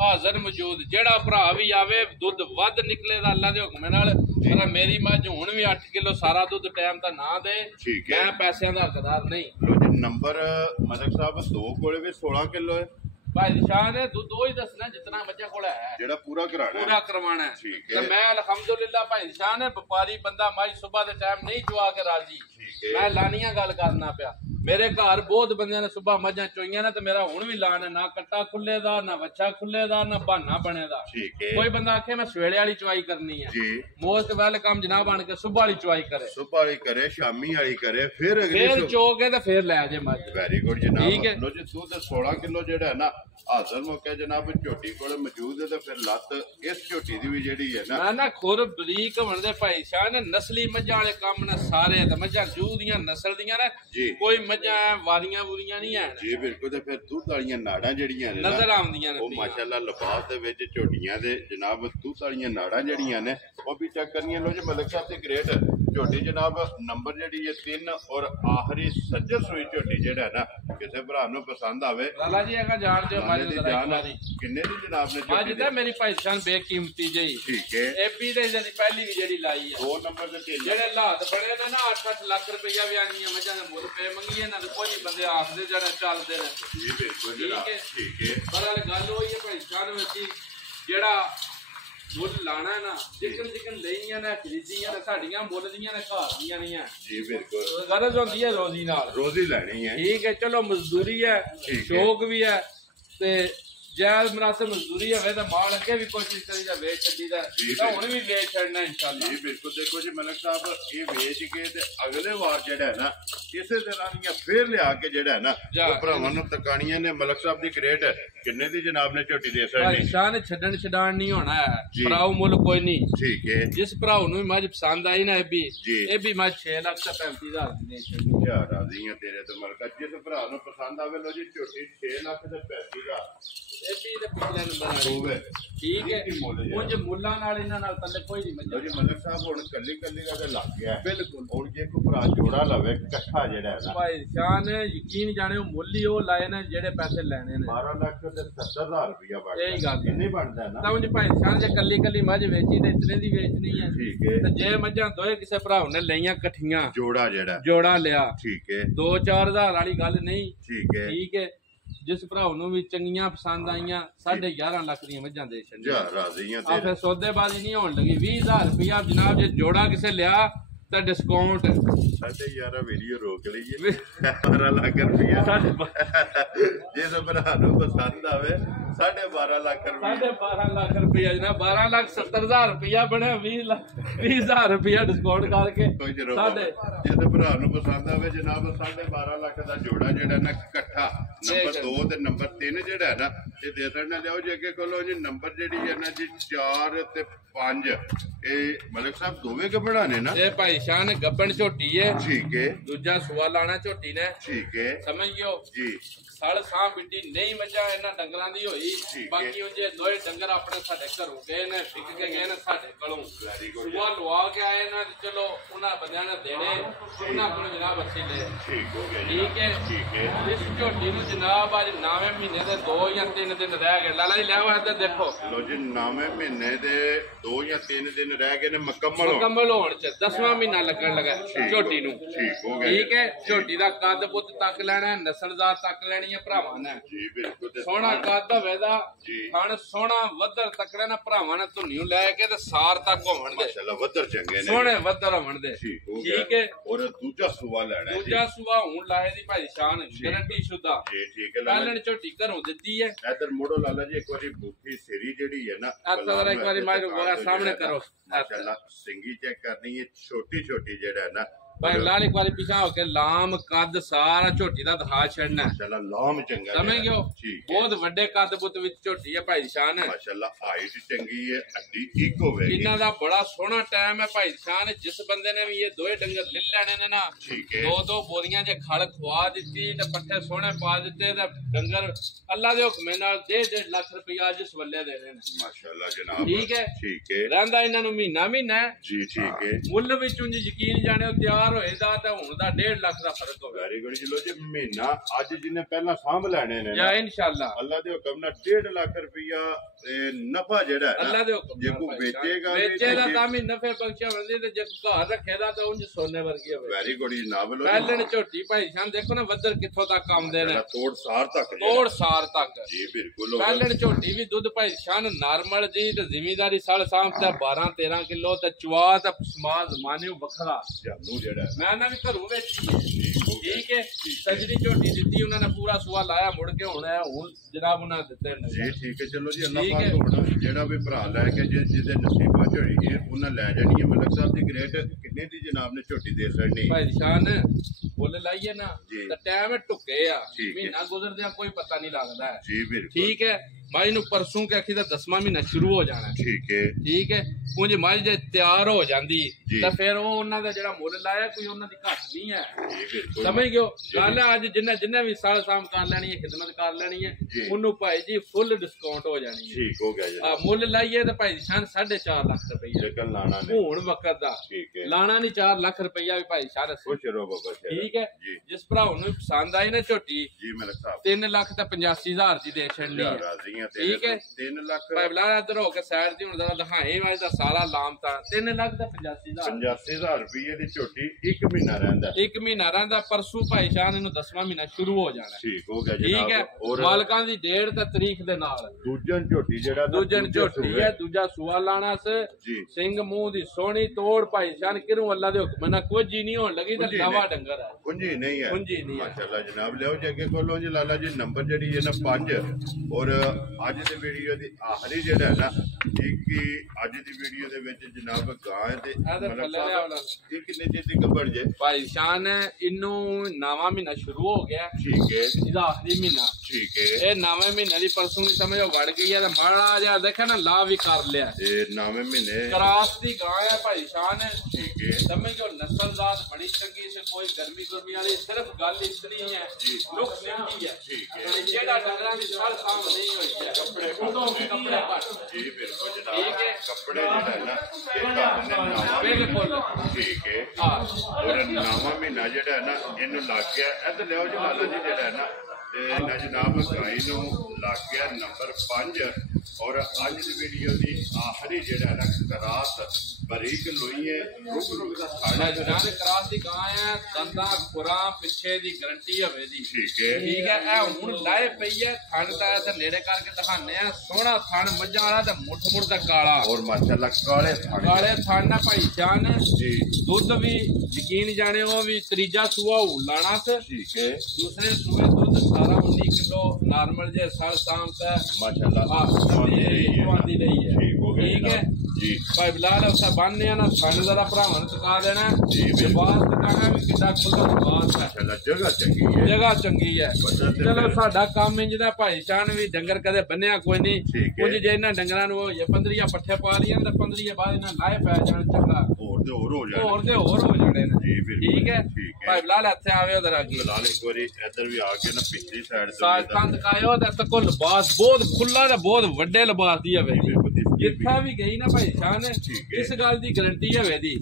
ਹਾਜ਼ਰ ਮੌਜੂਦ ਜਿਹੜਾ ਭਰਾ ਵੀ ਆਵੇ ਦੁੱਧ ਵੱਧ ਨਿਕਲੇ ਦਾ ਅੱਲਾ ਦੇ ਹੁਕਮ ਨਾਲ ਪਰ ਮੇਰੀ ਮੱਝ ਹੁਣ ਵੀ 8 ਕਿਲੋ ਸਾਰਾ ਦੁੱਧ ਟਾਈਮ ਤਾਂ ਨਾ ਦੇ ਮੈਂ ਪੈਸਿਆਂ ਦਾ ਹੱਕਦਾਰ ਨਹੀਂ ਲੋ ਜੀ ਨੰਬਰ ਮਲਕ ਸਾਹਿਬ 2 ਕੋਲੇ ਵੀ 16 ਕਿਲੋ ਹੈ ਭਾਈ ਸ਼ਾਨ ਹੈ ਦੁੱਧ ਉਹ ਹੀ ਦੱਸਣਾ ਜਿੰਨਾ ਬੱਚਾ ਕੋਲ ਹੈ ਜਿਹੜਾ ਪੂਰਾ ਕਰਵਾਣਾ ਤੇ ਮੈਂ ਅਲਹਮਦੁਲਿਲਾ ਭਾਈ ਸ਼ਾਨ ਹੈ ਵਪਾਰੀ ਬੰਦਾ ਮੱਝ ਸਵੇਰ ਦੇ ਟਾਈਮ ਨਹੀਂ ਚਵਾ ਕੇ ਰਾਜੀ ਮੈਂ ਲਾਣੀਆਂ ਗੱਲ ਕਰਨਾ ਪਿਆ ਮੇਰੇ ਘਰ ਬਹੁਤ ਬੰਦਿਆਂ ਨੇ ਸਵੇਰ ਮੱਝਾਂ ਚੋਈਆਂ ਨੇ ਤੇ ਮੇਰਾ ਹੁਣ ਵੀ ਲਾਣ ਨਾ ਕੱਟਾ ਖੁੱਲੇ ਦਾ ਨਾ ਵੱਛਾ ਖੁੱਲੇ ਦਾ ਨਾ ਬਹਾਨਾ ਬਣੇ ਦਾ ਕੋਈ ਬੰਦਾ ਆਖੇ ਮੈਂ ਸਵੇਲੇ ਵਾਲੀ ਚਵਾਈ ਕਰਨੀ ਹੈ ਮੋਸਟ ਵੈਲਕਮ ਜਨਾਬ ਆਣ ਕੇ ਸਵੇਰ ਵਾਲੀ ਚਵਾਈ ਕਰੇ ਸ਼ਾਮੀ ਵਾਲੀ ਕਰੇ ਫਿਰ ਚੋ ਕੇ ਤੇ ਫਿਰ ਲੈ ਜੇ ਮੱਝ ਵੈਰੀ ਗੁੱਡ ਜਨਾਬ ਲੋ ਜੀ ਦੁੱਧ 16 ਕਿਲੋ ਜਿਹੜਾ ਹੈ ਨਾ ਹਾਜ਼ਰ ਮੌਕੇ ਜਨਾਬ ਝੋਟੀ ਕੋਲ ਮੌਜੂਦ ਹੈ ਤੇ ਫਿਰ ਲੱਤ ਇਸ ਝੋਟੀ ਦੀ ਵੀ ਜਿਹੜੀ ਹੈ ਨਾ ਖੁਰ ਬਰੀਕ ਬਣਦੇ ਭਾਈ ਸ਼ਾਨ ਨਸਲੀ ਮੱਝਾਂ ਵਾਲੇ ਕੰਮ ਨੇ ਸਾਰੇ ਤੇ ਮੱਝਾਂ ਜੂ ਦੀਆਂ ਨਸਲ ਦੀਆਂ ਨੇ ਕੋਈ ਮੱਝਾਂ ਵਾਰੀਆਂ ਵੂਰੀਆਂ ਨਹੀਂ ਹਨ ਜੀ ਬਿਲਕੁਲ ਤੇ ਫਿਰ ਦੁੱਧ ਵਾਲੀਆਂ ਨਾੜਾਂ ਜਿਹੜੀਆਂ ਨੇ ਨਜ਼ਰ ਆਉਂਦੀਆਂ ਨੇ ਉਹ ਮਾਸ਼ਾਅੱਲਾ ਲਿਬਾਸ ਦੇ ਵਿੱਚ ਝੋਟੀਆਂ ਦੇ ਜਨਾਬ ਦੁੱਧ ਵਾਲੀਆਂ ਨਾੜਾਂ ਜਿਹੜੀਆਂ ਨੇ ਉਹ ਵੀ ਚੈੱਕ ਕਰਨੀਆਂ ਲੋ ਜੀ ਮਲਕ ਸਾਹਿਬ ਦੀ ਗ੍ਰੇਡ ਝੋਟੀ ਜਨਾਬ ਨੰਬਰ ਜਿਹੜੀ ਹੈ 3 ਔਰ ਆਖਰੀ ਸੱਜਰ ਸੂਈ ਝੋਟੀ ਜਿਹੜਾ ਨਾ ਕਿਸੇ ਭਰਾ ਨੂੰ ਪਸੰਦ ਆਵੇ ਲਾਲਾ ਜੀ ਅਗਾ ਜਾਣ ਦਿਓ ਮਾਰੀ ਕਿੰਨੇ ਦੀ ਜਨਾਬ ਨੇ ਅੱਜ ਤਾਂ ਮੇਰੀ ਭਾਈਸਾਨ ਬੇਕੀਮਤੀ ਜਈ ਠੀਕ ਹੈ ਏਪੀ ਦੇ ਜਿਹੜੀ ਪਹਿਲੀ ਵੀ ਜਿਹੜੀ ਲਾਈ ਆ 2 ਨੰਬਰ ਦੇ ਢੇਲੇ ਜਿਹੜੇ ਹਾਲਾਤ ਬਣੇ ਨੇ ਨਾ 8-8 ਲੱਖ ਰੁਪਈਆ ਵੀ ਆਣੀਆਂ ਮੱਝਾਂ ਦੇ ਮੁੱਲ ਪਏ ਮੰਗੀਏ ਨਾ ਕੋਈ ਬੰਦੇ ਆਖਦੇ ਜਿਹੜੇ ਚੱਲਦੇ ਨੇ ਜੀ ਬਿਲਕੁਲ ਜਨਾਬ ਠੀਕ ਹੈ ਪਰ ਗੱਲ ਹੋਈ ਹੈ ਭਾਈਸਾਨ ਵਿੱਚ ਜਿਹੜਾ ਮੁੱਲ ਲਾਣਾ ਨਾ ਜਿਕਨ ਲਈਆਂ ਨੇ ਖਰੀਦੀਆਂ ਨੇ ਸਾਡੀਆਂ ਮੁੱਲ ਦੀਆਂ ਨੇ ਘਰ ਦੀਆਂ ਨਹੀਂ ਆ ਜੀ ਬਿਲਕੁਲ ਗਰਜ਼ ਹੁੰਦੀ ਹੈ ਰੋਜ਼ੀ ਨਾਲ ਰੋਜ਼ੀ ਲੈਣੀ ਹੈ ਠੀਕ ਹੈ ਚਲੋ ਮਜ਼ਦੂਰੀ ਹੈ ਸ਼ੌਕ ਵੀ ਹੈ ਤੇ ਜਾਇਜ਼ ਮੁਨਾਸਿਬ ਮਜ਼ਦੂਰੀ ਹੋਵੇ ਤਾਂ ਮਾਲ ਅੱਗੇ ਵੀ ਕੋਸ਼ਿਸ਼ ਕਰੀ ਜਾ ਵੇਚ ਛੱਡੀ ਦਾ ਤਾਂ ਹੁਣ ਵੀ ਵੇਚ ਛੱਡਣਾ ਇਨਸ਼ਾਅੱਲਾ ਜੀ ਬਿਲਕੁਲ ਦੇਖੋ ਜੀ ਮਲਕ ਸਾਹਿਬ ਇਹ ਵੇਚ ਕੇ ਤੇ ਅਗਲੇ ਵਾਰ ਜਿਹੜਾ ਹੈ ਨਾ ਇਸੇ ਤਰ੍ਹਾਂ ਦੀਆਂ ਫੇਰ ਲਿਆ ਕੇ ਜਿਹੜਾ ਹੈ ਨਾ ਉਹ ਭਰਾਵਾਂ ਨੂੰ ਤਕਾਣੀਆਂ ਨੇ ਮਲਕ ਸਾਹਿਬ ਦੀ ਗ੍ਰੇਡ ਕਿੰਨੇ ਦੀ ਜਨਾਬ ਨੇ ਝੋਟੀ ਦੇ ਸਕਣੀ ਸ਼ਾਨ ਛੱਡਣ ਛਡਾਣ ਨਹੀਂ ਹੋਣਾ ਹੈ ਭਰਾਉ ਮੁੱਲ ਕੋਈ ਨਹੀਂ ਠੀਕ ਹੈ ਜਿਸ ਭਰਾਉ ਨੂੰ ਵੀ ਮੱਝ ਪਸੰਦ ਆਈ ਨਾ ਇਹ ਵੀ ਮੱਝ 6 ਲੱਖ ਤੇ 35,000 ਦੀ ਦੇ ਛੱਡੀ ਯਾ ਰਾਜ਼ੀ ਆ ਤੇਰੇ ਤੋਂ ਮਲਕਾ ਜਿਸ ਭਰਾ ਨੂੰ ਪਸੰਦ ਆਵੇ ਲੋ ਜੀ ਝੋਟੀ 6 ਲੱਖ ਦੇ 35,000 ਇਹ ਵੀ ਤੇ ਪਿਛਲੇ ਨੰਬਰ ਵਾਲੀ ਠੀਕ ਹੈ ਉਂਝ ਮੁੱਲਾਂ ਨਾਲ ਇਹਨਾਂ ਨਾਲ ਥੱਲੇ ਕੋਈ ਨਹੀਂ ਮੱਝਾਂ ਜੀ ਮਲਕ ਸਾਹਿਬ ਹੁਣ ਕੱਲੀ ਦਾ ਤੇ ਲੱਗ ਗਿਆ ਬਿਲਕੁਲ ਹੁਣ ਜੇ ਕੋਈ ਭਰਾ ਜੋੜਾ ਲਵੇ ਇਕੱਠਾ ਜਿਹੜਾ ਹੈ ਨਾ ਭਾਈ ਸ਼ਾਨ ਯਕੀਨ ਜਾਣਿਓ ਮੁੱਲ ਹੀ ਉਹ ਲਾਏ ਨੇ ਜਿਹੜੇ ਪੈਸੇ ਲੈਣੇ ਨੇ 12 ਲੱਖ ਤੇ 70,000 ਰੁਪਇਆ ਬਣਦਾ ਇਹੀ ਗੱਲ ਕਿੰਨੇ ਬਣਦਾ ਨਾ ਤਾਂ ਉਂਝ ਭਾਈ ਸ਼ਾਨ ਜੇ ਕੱਲੀ ਮੱਝ ਵੇਚੀ ਤੇ ਇਤਨੇ ਦੀ ਵੇਚਣੀ ਹੈ ਠੀਕ ਹੈ ਤੇ ਜੇ ਮੱਝਾਂ ਦੋਏ ਕਿਸੇ ਭਰਾ ਨੇ ਲਈਆਂ ਇਕੱਠੀਆਂ ਜੋੜਾ ਲਿਆ ਠੀਕ ਹੈ 2-4,000 ਵਾਲੀ ਗੱਲ ਨਹੀਂ ਠੀਕ ਹੈ ਜਿਸ ਭਰਾ ਨੂੰ ਵੀ ਚੰਗੀਆਂ ਪਸੰਦ ਆਈਆਂ 11.5 ਲੱਖ ਦੀਆਂ ਮੱਝਾਂ ਦੇ ਛੱਡੀਆਂ ਰਾਜ਼ੀਆਂ ਆ ਫਿਰ ਸੌਦੇਬਾਜ਼ੀ ਨਹੀਂ ਹੋਣ ਲੱਗੀ 20,000 ਰੁਪਇਆ ਜਨਾਬ ਜੇ ਜੋੜਾ ਕਿਸੇ ਲਿਆ ਤਾਂ ਡਿਸਕਾਊਂਟ 11.5 ਵੀਡੀਓ ਰੋਕ ਲਈਏ 12 ਲੱਖ ਰੁਪਇਆ ਜਿਸ ਭਰਾ ਨੂੰ ਪਸੰਦ ਆਵੇ 12.5 ਲੱਖ ਰੁਪਇਆ 12.5 ਲੱਖ ਰੁਪਇਆ ਜਨਾਬ 12,70,000 ਰੁਪਇਆ ਬਣਿਆ 20,000 ਰੁਪਇਆ ਡਿਸਕਾਊਂਟ ਕਰਕੇ ਜਿਸ ਭਰਾ ਨੂੰ ਪਸੰਦ ਆਵੇ ਜਨਾਬ 12.5 ਲੱਖ ਦਾ ਜੋੜਾ ਜਿਹੜਾ ਨਾ ਇਕੱਠਾ ਨੰਬਰ 2 ਤੇ ਨੰਬਰ 3 ਜਿਹੜਾ ਹੈ ਨਾ ਇਹ ਦੇ ਦੇਣਾ ਲਿਆਓ ਜੇ ਅੱਗੇ ਕੋਲੋਂ ਜੀ ਨੰਬਰ ਜਿਹੜੀ ਹੈ ਨਾ ਜੀ 4 ਤੇ 5 ਇਹ ਮਲਿਕ ਸਾਹਿਬ ਦੋਵੇਂ ਗੱਬੜਾਂ ਨੇ ਨਾ ਇਹ ਭਾਈ ਸ਼ਾਨ ਗੱਬਣ ਝੋਟੀ ਹੈ ਠੀਕ ਹੈ ਦੂਜਾ ਸੂਆ ਲਾਣਾ ਝੋਟੀ ਨੇ ਠੀਕ ਹੈ ਸਮਝ ਗਿਓ ਜੀ ਸਾਲ ਸਾਹ ਮਿੱਟੀ ਨਹੀਂ ਮੱਝਾਂ ਇਹਨਾਂ ਡੰਗਰਾਂ ਦੀ ਹੋਈ ਬਾਕੀ ਉਂਝੇ ਦੋਏ ਡੰਗਰ ਆਪਣੇ ਸਾਡੇ ਘਰੋਂ ਗਏ ਨੇ ਵਿਕ ਕੇ ਗਏ ਨੇ ਸਾਡੇ ਕੋਲੋਂ ਸੂਆ ਲਵਾ ਕੇ ਆਏ ਨਾ ਚਲੋ ਉਹਨਾਂ ਬੰਦਿਆਂ ਨੇ ਦੇਣੇ ਉਹਨਾਂ ਕੋਲ ਜਨਾਬ ਅੱਛੀ ਲੈ ਠੀਕ ਹੋ ਗਿਆ ਠੀਕ ਹੈ ਇਸ ਝੋਟੀ ਨੂੰ ਜਨਾਬ ਅੱਜ 9ਵੇਂ ਮਹੀਨੇ ਦੇ 2 ਜਾਂ 3 ਦਿਨ ਰਹਿ ਗਏ ਲਾਲਾ ਜੀ ਲਿਆਓ ਇੱਧਰ ਦੇਖੋ ਲੋ ਜੀ 9ਵੇਂ ਮਹੀਨੇ ਦੇ 2 ਜਾਂ 3 ਦਿਨ ਰਹਿ ਗਏ ਨੇ ਮੁਕੰਮਲ ਹੋਣ ਚ 10ਵਾਂ ਮਹੀਨਾ ਲੱਗਣ ਲੱਗਾ ਝੋਟੀ ਨੂੰ ਠੀਕ ਹੋ ਗਿਆ ਠੀਕ ਹੈ ਝੋਟੀ ਦਾ ਕੱਦ ਪੁੱਤ ਤੱਕ ਲੈਣਾ ਨਸਲਦਾਰ ਤੱਕ ਲੈਣੀ ਹੈ ਭਰਾਵਾਂ ਨੇ ਜੀ ਬਿਲਕੁਲ ਸੋਹਣਾ ਕੱਦ ਹੋਵੇ ਦਾ ਥਣ ਸੋਹਣਾ ਵੱਧਰ ਤੱਕੜੇ ਨਾ ਭਰਾਵਾਂ ਨੇ ਧੁੰਨੀਓ ਲੈ ਕੇ ਤੇ ਸਾਰ ਤੱਕ ਹੋਵਣ ਦੇ ਮਾਸ਼ਾਅੱਲਾ ਵੱਧਰ ਚੰਗੇ ਨੇ ਸੋਹਣੇ ਵੱਧਰ ਹੋਵਣ ਦੇ ਠੀਕ ਹੈ ਔਰ ਦੂਜਾ ਸੂਆ ਲੈਣਾ ਹੈ ਦੂਜਾ ਸੂਆ ਹੁਣ ਲਾਏ ਦੀ ਭਾਈ ਸ਼ਾਨ ਗਾਰੰਟੀ ਸ਼ੁਦਾ ਜੀ ਠੀਕ ਹੈ ਪਹਿਲਣ ਝੋਟੀ ਘਰੋਂ ਦਿੱਤੀ ਹੈ ਇਧਰ ਮੋੜੋ ਲਾਲਾ ਜੀ ਇੱਕ ਵਾਰੀ ਬੂਥੀ ਸਿਰੀ ਜਿਹੜੀ ਹੈ ਨਾ ਅੱਛਾ ਇੱਕ ਵਾਰੀ ਮਾਰੋ ਗੋਰਾ ਸਾਹਮਣੇ ਕਰੋ ਮਾਸ਼ਾਅੱਲਾ ਸਿੰਗੀ ਚੈੱਕ ਕਰਨੀ ਹੈ ਛੋਟੀ ਜਿਹੜਾ ਹੈ ਨਾ ਭਾਈ ਲਾਲ ਇੱਕ ਵਾਰੀ ਪਿਛਾ ਹੋ ਕੇ ਲਾਮ ਕੱਦ ਸਾਰਾ ਝੋਟੀ ਦਾ ਦਿਖਾ ਛੱਡਣਾ ਮਾਸ਼ਾਅੱਲਾ ਲਾਮ ਚੰਗਾ ਸਮਝ ਗਿਓ ਬਹੁਤ ਵੱਡੇ ਕੱਦ ਬੁੱਤ ਵਿੱਚ ਝੋਟੀ ਹੈ ਭਾਈ ਸ਼ਾਨ ਮਾਸ਼ਾਅੱਲਾ ਹਾਈਟ ਚੰਗੀ ਹੈ ਅੱਡੀ ਠੀਕ ਹੋਵੇ ਇਹਨਾਂ ਦਾ ਬੜਾ ਸੋਹਣਾ ਟਾਈਮ ਹੈ ਭਾਈ ਸ਼ਾਨ ਜਿਸ ਬੰਦੇ ਨੇ ਵੀ ਇਹ ਦੋਏ ਡੰਗਰ ਲੈ ਲੈਣੇ ਨੇ ਨਾ ਦੋ ਬੋਰੀਆਂ ਜੇ ਖਲ ਖਵਾ ਦਿੱਤੀ ਤੇ ਪੱਠੇ ਸੋਹਣੇ ਪਾ ਦਿੱਤੇ ਤੇ ਡੰਗਰ ਅੱਲਾ ਦੇ ਹੁਕਮ ਨਾਲ 1.5 ਲੱਖ ਰੁਪਇਆ ਜਿਸ ਵੱਲੇ ਦੇ ਰਹੇ ਨੇ ਮਾਸ਼ਾਅੱਲਾ ਜਨਾਬ ਠੀਕ ਹੈ ਰਹਿੰਦਾ ਇਹਨਾਂ ਨੂੰ ਮਹੀਨਾ ਜੀ ਠੀਕ ਹੈ ਮੁੱਲ ਵਿੱਚ ਉਂਝ ਯਕੀਨ ਜਾਣਿਓ ਤਿਆਰ ਹੋਏ ਦਾ ਤੇ ਹੁਣ ਦਾ 1.5 ਲੱਖ ਦਾ ਫਰਕ ਹੋਵੇ ਵੈਰੀ ਗੁੱਡ ਚਲੋ ਜੀ ਮਹੀਨਾ ਅੱਜ ਜਿਹਨੇ ਪਹਿਲਾਂ ਸਾਂਭ ਲੈਣੇ ਨੇ ਜਾਂ ਇਨਸ਼ਾਅੱਲਾ ਅੱਲਾ ਦੇ ਹੁਕਮ ਨਾਲ 1.5 ਲੱਖ ਰੁਪਇਆ ਨਫਾ ਜਿਹੜਾ ਹੈ ਅੱਲਾ ਦੇ ਹੁਕਮ ਜੇ ਕੋਈ ਵੇਚੇਗਾ ਤਾਂ ਵੀ ਨਫੇ ਬਖਸ਼ਾ ਹੁੰਦੀ ਤੇ ਜੇ ਘਰ ਰੱਖੇਦਾ ਤਾਂ ਉਂਝ ਸੋਨੇ ਵਰਗੀ ਹੋਵੇ ਵੈਰੀ ਗੁੱਡ ਜਨਾਬ ਲੋ ਪਹਿਲਣ ਝੋਟੀ ਭਾਈ ਸ਼ਾਨ ਦੇਖੋ ਨਾ ਵੱਧਰ ਕਿੱਥੋਂ ਤੱਕ ਆਉਂਦੇ ਨੇ ਤੋੜ ਸਾਰ ਤੱਕ ਜੀ ਬਿਲਕੁਲ ਪਹਿਲਣ ਝੋਟੀ ਵੀ ਦੁੱਧ ਭਾਈ ਸ਼ਾਨ ਨਾਰਮਲ ਜੀ ਤੇ ਜ਼ਿਮੀਦਾਰੀ ਸਾਲ ਸਾਂਭ ਤੇ 12-13 ਕਿਲੋ ਤੇ ਚਵਾ ਤੇ ਸਮਾਜ ਮਾਨਿਓ ਵੱਖਰਾ ਜਾਨੂ ਜਿਹੜਾ ਮੈਂ ਨਾ ਵੀ ਘਰੋਂ ਵੇਚੀ ਠੀਕ ਹੈ ਸਜੜੀ ਝੋਟੀ ਦਿੱਤੀ ਉਹਨਾਂ ਨੇ ਪੂਰਾ ਸੂਆ ਲਾਇਆ ਮੁੜ ਕੇ ਹੁਣ ਜਨਾਬ ਉਹਨਾਂ ਨੇ ਦਿੱਤੇ ਨੇ ਜੀ ਠੀਕ ਹੈ ਚਲੋ ਜੀ ਅੱਲਾਹ ਪਾਕ ਹੋਣਾ ਜਿਹੜਾ ਵੀ ਭਰਾ ਲੈ ਕੇ ਜਿਹਦੇ ਨਸੀਬਾਂ ਚ ਹੋਈ ਹੈ ਉਹਨਾਂ ਲੈ ਜਾਣੀ ਹੈ ਮਲਕ ਸਾਹਿਬ ਦੀ ਗ੍ਰੇਟ ਕਿੰਨੇ ਦੀ ਜਨਾਬ ਨੇ ਝੋਟੀ ਦੇ ਸਕਣੀ ਭਾਈ ਸ਼ਾਨ ਬੁੱਲ ਲਾਈਏ ਨਾ ਤਾਂ ਟਾਈਮ ਢੁੱਕੇ ਆ ਮਹੀਨਾ ਗੁਜ਼ਰਦਿਆਂ ਕੋਈ ਪਤਾ ਨਹੀਂ ਲੱਗਦਾ ਜੀ ਬਿਲਕੁਲ ਠੀਕ ਹੈ ਮਾਈ ਨੂੰ ਪਰਸੋਂ ਕੇ ਆਖੀ ਤਾਂ 10ਵਾਂ ਮਹੀਨਾ ਸ਼ੁਰੂ ਹੋ ਜਾਣਾ ਠੀਕ ਹੈ ਉਂਝ ਮਾਈ ਜੇ ਤਿਆਰ ਹੋ ਜਾਂਦੀ ਤਾਂ ਫਿਰ ਉਹ ਉਹਨਾਂ ਦਾ ਜਿਹੜਾ ਮੁੱਲ ਲਾਇਆ ਕੋਈ ਉਹਨਾਂ ਦੀ ਘੱਟ ਨਹੀਂ ਹੈ ਸਮਝ ਗਿਓ ਗੱਲ ਅੱਜ ਜਿੰਨੇ ਵੀ ਸਾਲ ਸਾਮ ਕਰ ਲੈਣੀ ਹੈ ਖਿਦਮਤ ਕਰ ਲੈਣੀ ਹੈ ਉਹਨੂੰ ਭਾਈ ਜੀ ਫੁੱਲ ਡਿਸਕਾਊਂਟ ਹੋ ਜਾਣੀ ਹੈ ਠੀਕ ਹੋ ਗਿਆ ਜੀ ਮੁੱਲ ਲਾਈਏ ਤਾਂ ਭਾਈ ਸ਼ਾਨ 4.5 ਲੱਖ ਰੁਪਈਆ ਲਾਣਾ ਹੁਣ ਵਕਤ ਦਾ ਲਾਣਾ ਨਹੀਂ 4 ਲੱਖ ਰੁਪਈਆ ਵੀ ਭਾਈ ਸ਼ਾਨ ਖੁਸ਼ ਰਹੋ ਬਾਬਾ ਠੀਕ ਹੈ ਜਿਸ ਭਰਾ ਨੂੰ ਪਸੰਦ ਆਈ ਨਾ ਝੋਟੀ ਜੀ ਮਲਕ ਸਾਹਿਬ 3 ਲੱਖ ਤਾਂ 85,000 ਦੀ ਦੇ ਛੱਡਣੀ ਹੈ ਠੀਕ ਹੈ 3 ਲੱਖ ਬਲਾ ਇੱਧਰ ਹੋ ਕੇ ਸਾਈਡ ਦੀ ਹੁਣ ਜ਼ਰਾ ਦਿਖਾਏ ਵਾਜ ਦਾ ਸਾਰਾ ਲਾਮ ਤਾਂ 3 ਲੱਖ ਤਾਂ 85,000 ਰੁਪਏ ਦੀ ਝੋਟੀ 1 ਮਹੀਨਾ ਰਹਿੰਦਾ 1 ਮਹੀਨਾ ਰਹਿੰਦਾ ਪਰਸੋਂ ਭਾਈ ਸ਼ਾਨ ਇਹਨੂੰ 10ਵਾਂ ਮਹੀਨਾ ਸ਼ੁਰੂ ਹੋ ਜਾਣਾ ਠੀਕ ਹੋ ਗਿਆ ਠੀਕ ਹੈ ਮਾਲਕਾਂ ਦੀ ਡੇਟ ਤੇ ਤਰੀਕ ਦੇ ਨਾਲ ਦੂਜਨ ਝੋਟੀ ਜਿਹੜਾ ਦੂਜਨ ਝੋਟੀ ਹੈ ਦੂਜਾ ਸੂਆ ਲਾਣਾ ਸਿੰਘ ਮੂੰਹ ਦੀ ਸੋਹਣੀ ਤੋੜ ਭਾਈ ਸ਼ਾਨ ਕਿਨੂੰ ਅੱਲਾ ਦੇ ਹੁਕਮ ਨਾਲ ਕੁਝ ਹੀ ਨਹੀਂ ਹੋਣ ਲੱਗੀ ਤਾਂ ਨਵਾਂ ਡੰਗਰ ਹੈ ਕੁੰਜੀ ਨਹੀਂ ਹੈ ਮਾਸ਼ਾਅੱਲਾ ਜਨਾਬ ਲਿਓ ਜੀ ਅੱਗੇ ਕੋਲੋਂ ਜੀ ਲਾਲਾ ਜੀ ਨੰਬਰ ਜਿਹੜੀ ਹੈ ਨਾ 5 ਔਰ ਅੱਜ ਦੇ ਵੀਡੀਓ ਦੀ ਆਖਰੀ ਜਿਹੜਾ ਹੈ ਨਾ ਕਿ ਅੱਜ ਦੀ ਵੀਡੀਓ ਦੇ ਵਿੱਚ ਜਨਾਬ ਗਾਂ ਤੇ ਇਹ ਕਿੰਨੇ ਚਿਰ ਦੀ ਗੱਭਣ ਜੇ ਭਾਈ ਸ਼ਾਨ ਇਹਨੂੰ 9ਵਾਂ ਮਹੀਨਾ ਸ਼ੁਰੂ ਹੋ ਗਿਆ ਠੀਕ ਹੈ ਇਹਦਾ ਆਖਰੀ ਮਹੀਨਾ ਠੀਕ ਹੈ ਇਹ 9ਵੇਂ ਮਹੀਨੇ ਦੀ ਪਰਸੋਂ ਦੀ ਸਮਝੋ ਵੜ ਗਈ ਹੈ ਤੇ ਮਾੜਾ ਜਿਹਾ ਦੇਖਿਆ ਨਾ ਲਾ ਵੀ ਕਰ ਲਿਆ ਇਹ 9ਵੇਂ ਮਹੀਨੇ ਕਰਾਸ ਦੀ ਗਾਂ ਹੈ ਭਾਈ ਸ਼ਾਨ ਠੀਕ ਹੈ ਸਮਝੋ ਨਸਲਦਾਰ ਬੜੀ ਚੰਗੀ ਸੇ ਕੋਈ ਗਰਮੀ सुरमी वाली सिर्फ गल इतनी है लुक सिंधी है ठीक है जेड़ा डंगरां दी सर साम नहीं होई है कपड़े कपड़े जी बिल्कुल जनाब कपड़े जेड़ा ना ये नवा बिल्कुल ठीक है और नवा महीना जेड़ा ना इन्नू लग गया इधर लियो जी लाला जी जेड़ा ना ते जनाब गाई नू लग गया नंबर 5 और अज दी वीडियो दी आखिरी जेड़ा ना करास बारीक लोई है रुक रुक दा खाना जान करास दी गां है दंदा खुरा पिछे दी गारंटी होवे दी ठीक है ए हुन लाए पई है थण दा ते नेड़े करके दिखाने आ सोहना थण मज्जां वाला ते मुठ मुठ दा काला और माशाल्लाह काले थण ना भाई जान जी दुध भी यकीन जाने ओ भी त्रीजा सूआ लाना से ठीक है दूसरे सूए दुध 18-19 किलो नॉर्मल जे सर शाम से माशाल्लाह आंदी रही है ठीक है जी भाई बिलाल उसा बनने ना ठंड जरा भरावां नूं चका देना जी बात तकाना भी किड्डा खुला बात माशाल्लाह जगह चंगी है चलो साडा काम इंज दा भाई जान भी डंगर कदे बन्निया कोई नहीं कुछ जे इन्हां डंगरां नूं ये 15 पट्ठे पा लियां ते 15 बाद इन्हां लाए पै जाण चंगा और हो जाने ने ठीक है भाई बिलाल इत्थे आवे उधर आगे बिलाल एक बारी इधर भी आके ना पिछली साइड साथ तंद कायो ते तको लिबास बहुत खुला ते बहुत वड्डे लिबास दी है जिथा भी गई ना भाई शान इस गल दी गारंटी है दी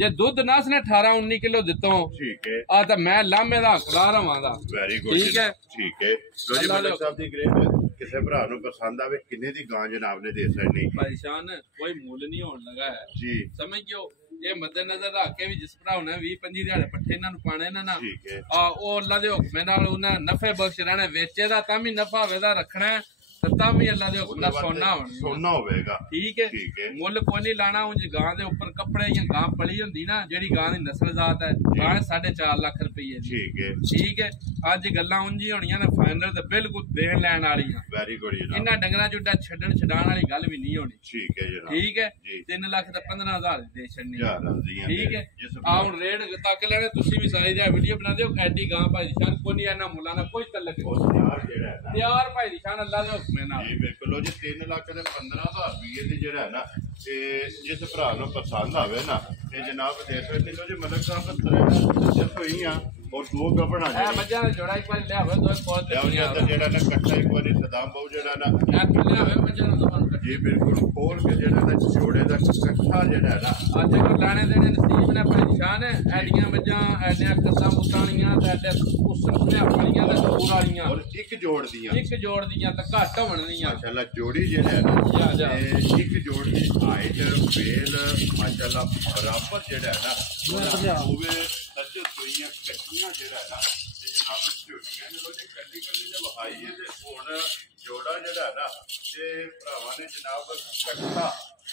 जे दुध ना उसने 18-19 किलो दितो ठीक है आ तो मैं लामे दा हकदार हां दा वेरी गुड ठीक है लो जी मलिक साहब दी ग्रेड किसे भरा नु पसंद आवे किन्ने दी गां जनाब ने दे सकनी भाई शान कोई मुल नहीं होने लगा है जी समझियो ये मद्देनजर रख के भी जिस भरा ने 20-25 दिहाड़े पट्ठे इन्हां नु पाने ना ठीक है ओ अल्लाह दे हुक्म नाल उन्हें नफे बख्श रहने वेचे दा तां भी नफा होवे दा रखना है अल्लाह दे हुक्म सोना होवेगा ठीक है मुल कोई नहीं लाना उंज गां दे ऊपर कपड़े या गां पली हुंदी ना जेड़ी गां दी नस्ल जात है गां 4.5 लाख रुपए ठीक है अज गल्लां उंज ही होणियां ने फाइनल ते बिल्कुल देण लैण वालियां वेरी गुड जनाब इन्हां डंगरां चों छड्डण छडाण वाली गल भी नहीं होनी ठीक है जनाब ठीक है 3 लाख ते 15,000 दे छड्डनी ठीक है आ हुण रेड तक लेने तुसी भी सारी दा वीडियो बना दियो एडी गां भाई शान कोई नहीं इन्हां मुल्लां दा कोई तल्लक तैयार भाई शान अल्लाह दे जी बिल्कुल लो जी 3 लाख ते 15,000 रुपये दी जेड़ा है ना जिस भरा नु पसंद आवे ना ते जनाब देख सकते लो जी मलिक साहब सिर्फ होइयां और दो गबड़ा है मजा जोड़ा एक बार ले आवे दो बहुत जेड़ा ना कट्टा एक बार सदाम बहु जेड़ा ना ले आवे मजा ना जी बिल्कुल खोल के जेड़ा ना जोड़े दा कट्टा जेड़ा है ना आज को लाने देने नसीब ने परेशान है एडियां मजा एडियां कसा मुताणियां ते एडे उसने वालियां ते दूर वालियां और एक जोड़ दियां ते घट होण दियां माशाल्लाह जोड़ी जेड़ा है ना एक जोड़ दी हाइट वेल माशाल्लाह बराबर जेड़ा है ना ओवे सच सोइयां कट्टियां जेड़ा है ना जनाब जोड़ियां ने लोग कल्ली दे वहाई है ते हुण जोड़ा जेड़ा है ना ते भरावां ने जनाब कट्टा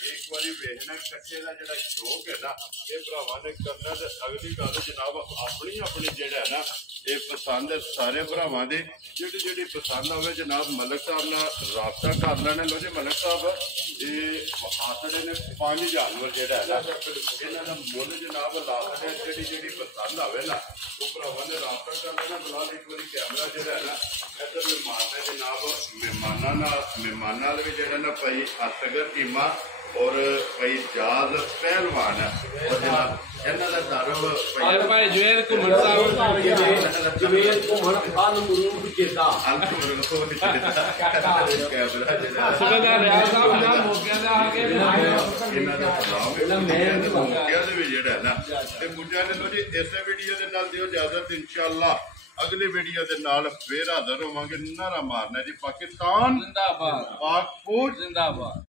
एक बारी वेखना कट्टे का जो शौक है ना ये भरावां ने करना ते अगली गल जनाब अपनी अपनी जेड़ा है ना ये पसंद है सारे भरावां दी जेड़ी पसंद आवे जनाब मलिक साहब नाल राबता कर लेना लो जी मलिक साहब ये आखड़े ने 5 जानवर जेड़ा है ना इन्हां दा मुल जनाब लाखड़े जेड़ी पसंद आवे ना वो भरावां ने राबता कर लेना बुला एक बारी कैमरा जेड़ा है ना इधर भी मारना जनाब मेहमानां भी जेड़ा ना भाई असगर टीमा और भाई जाज पहलवान और जनाब इन्हां दा तारुफ भाई जुबेर घुमन साहब जुबेर घुमन अल मुरूफ जेदा सुबेदार रियाज साहब ना मौके दा आके इन्हां दा सलाम मौके दे भी जेड़ा ना ते मुझे ने लो जी इस वीडियो दे नाल दियो इजाजत इंशाअल्लाह अगली वीडियो दे नाल फिर हाजिर होवांगे नारा मारना जी पाकिस्तान जिंदाबाद पाक फौज जिंदाबाद।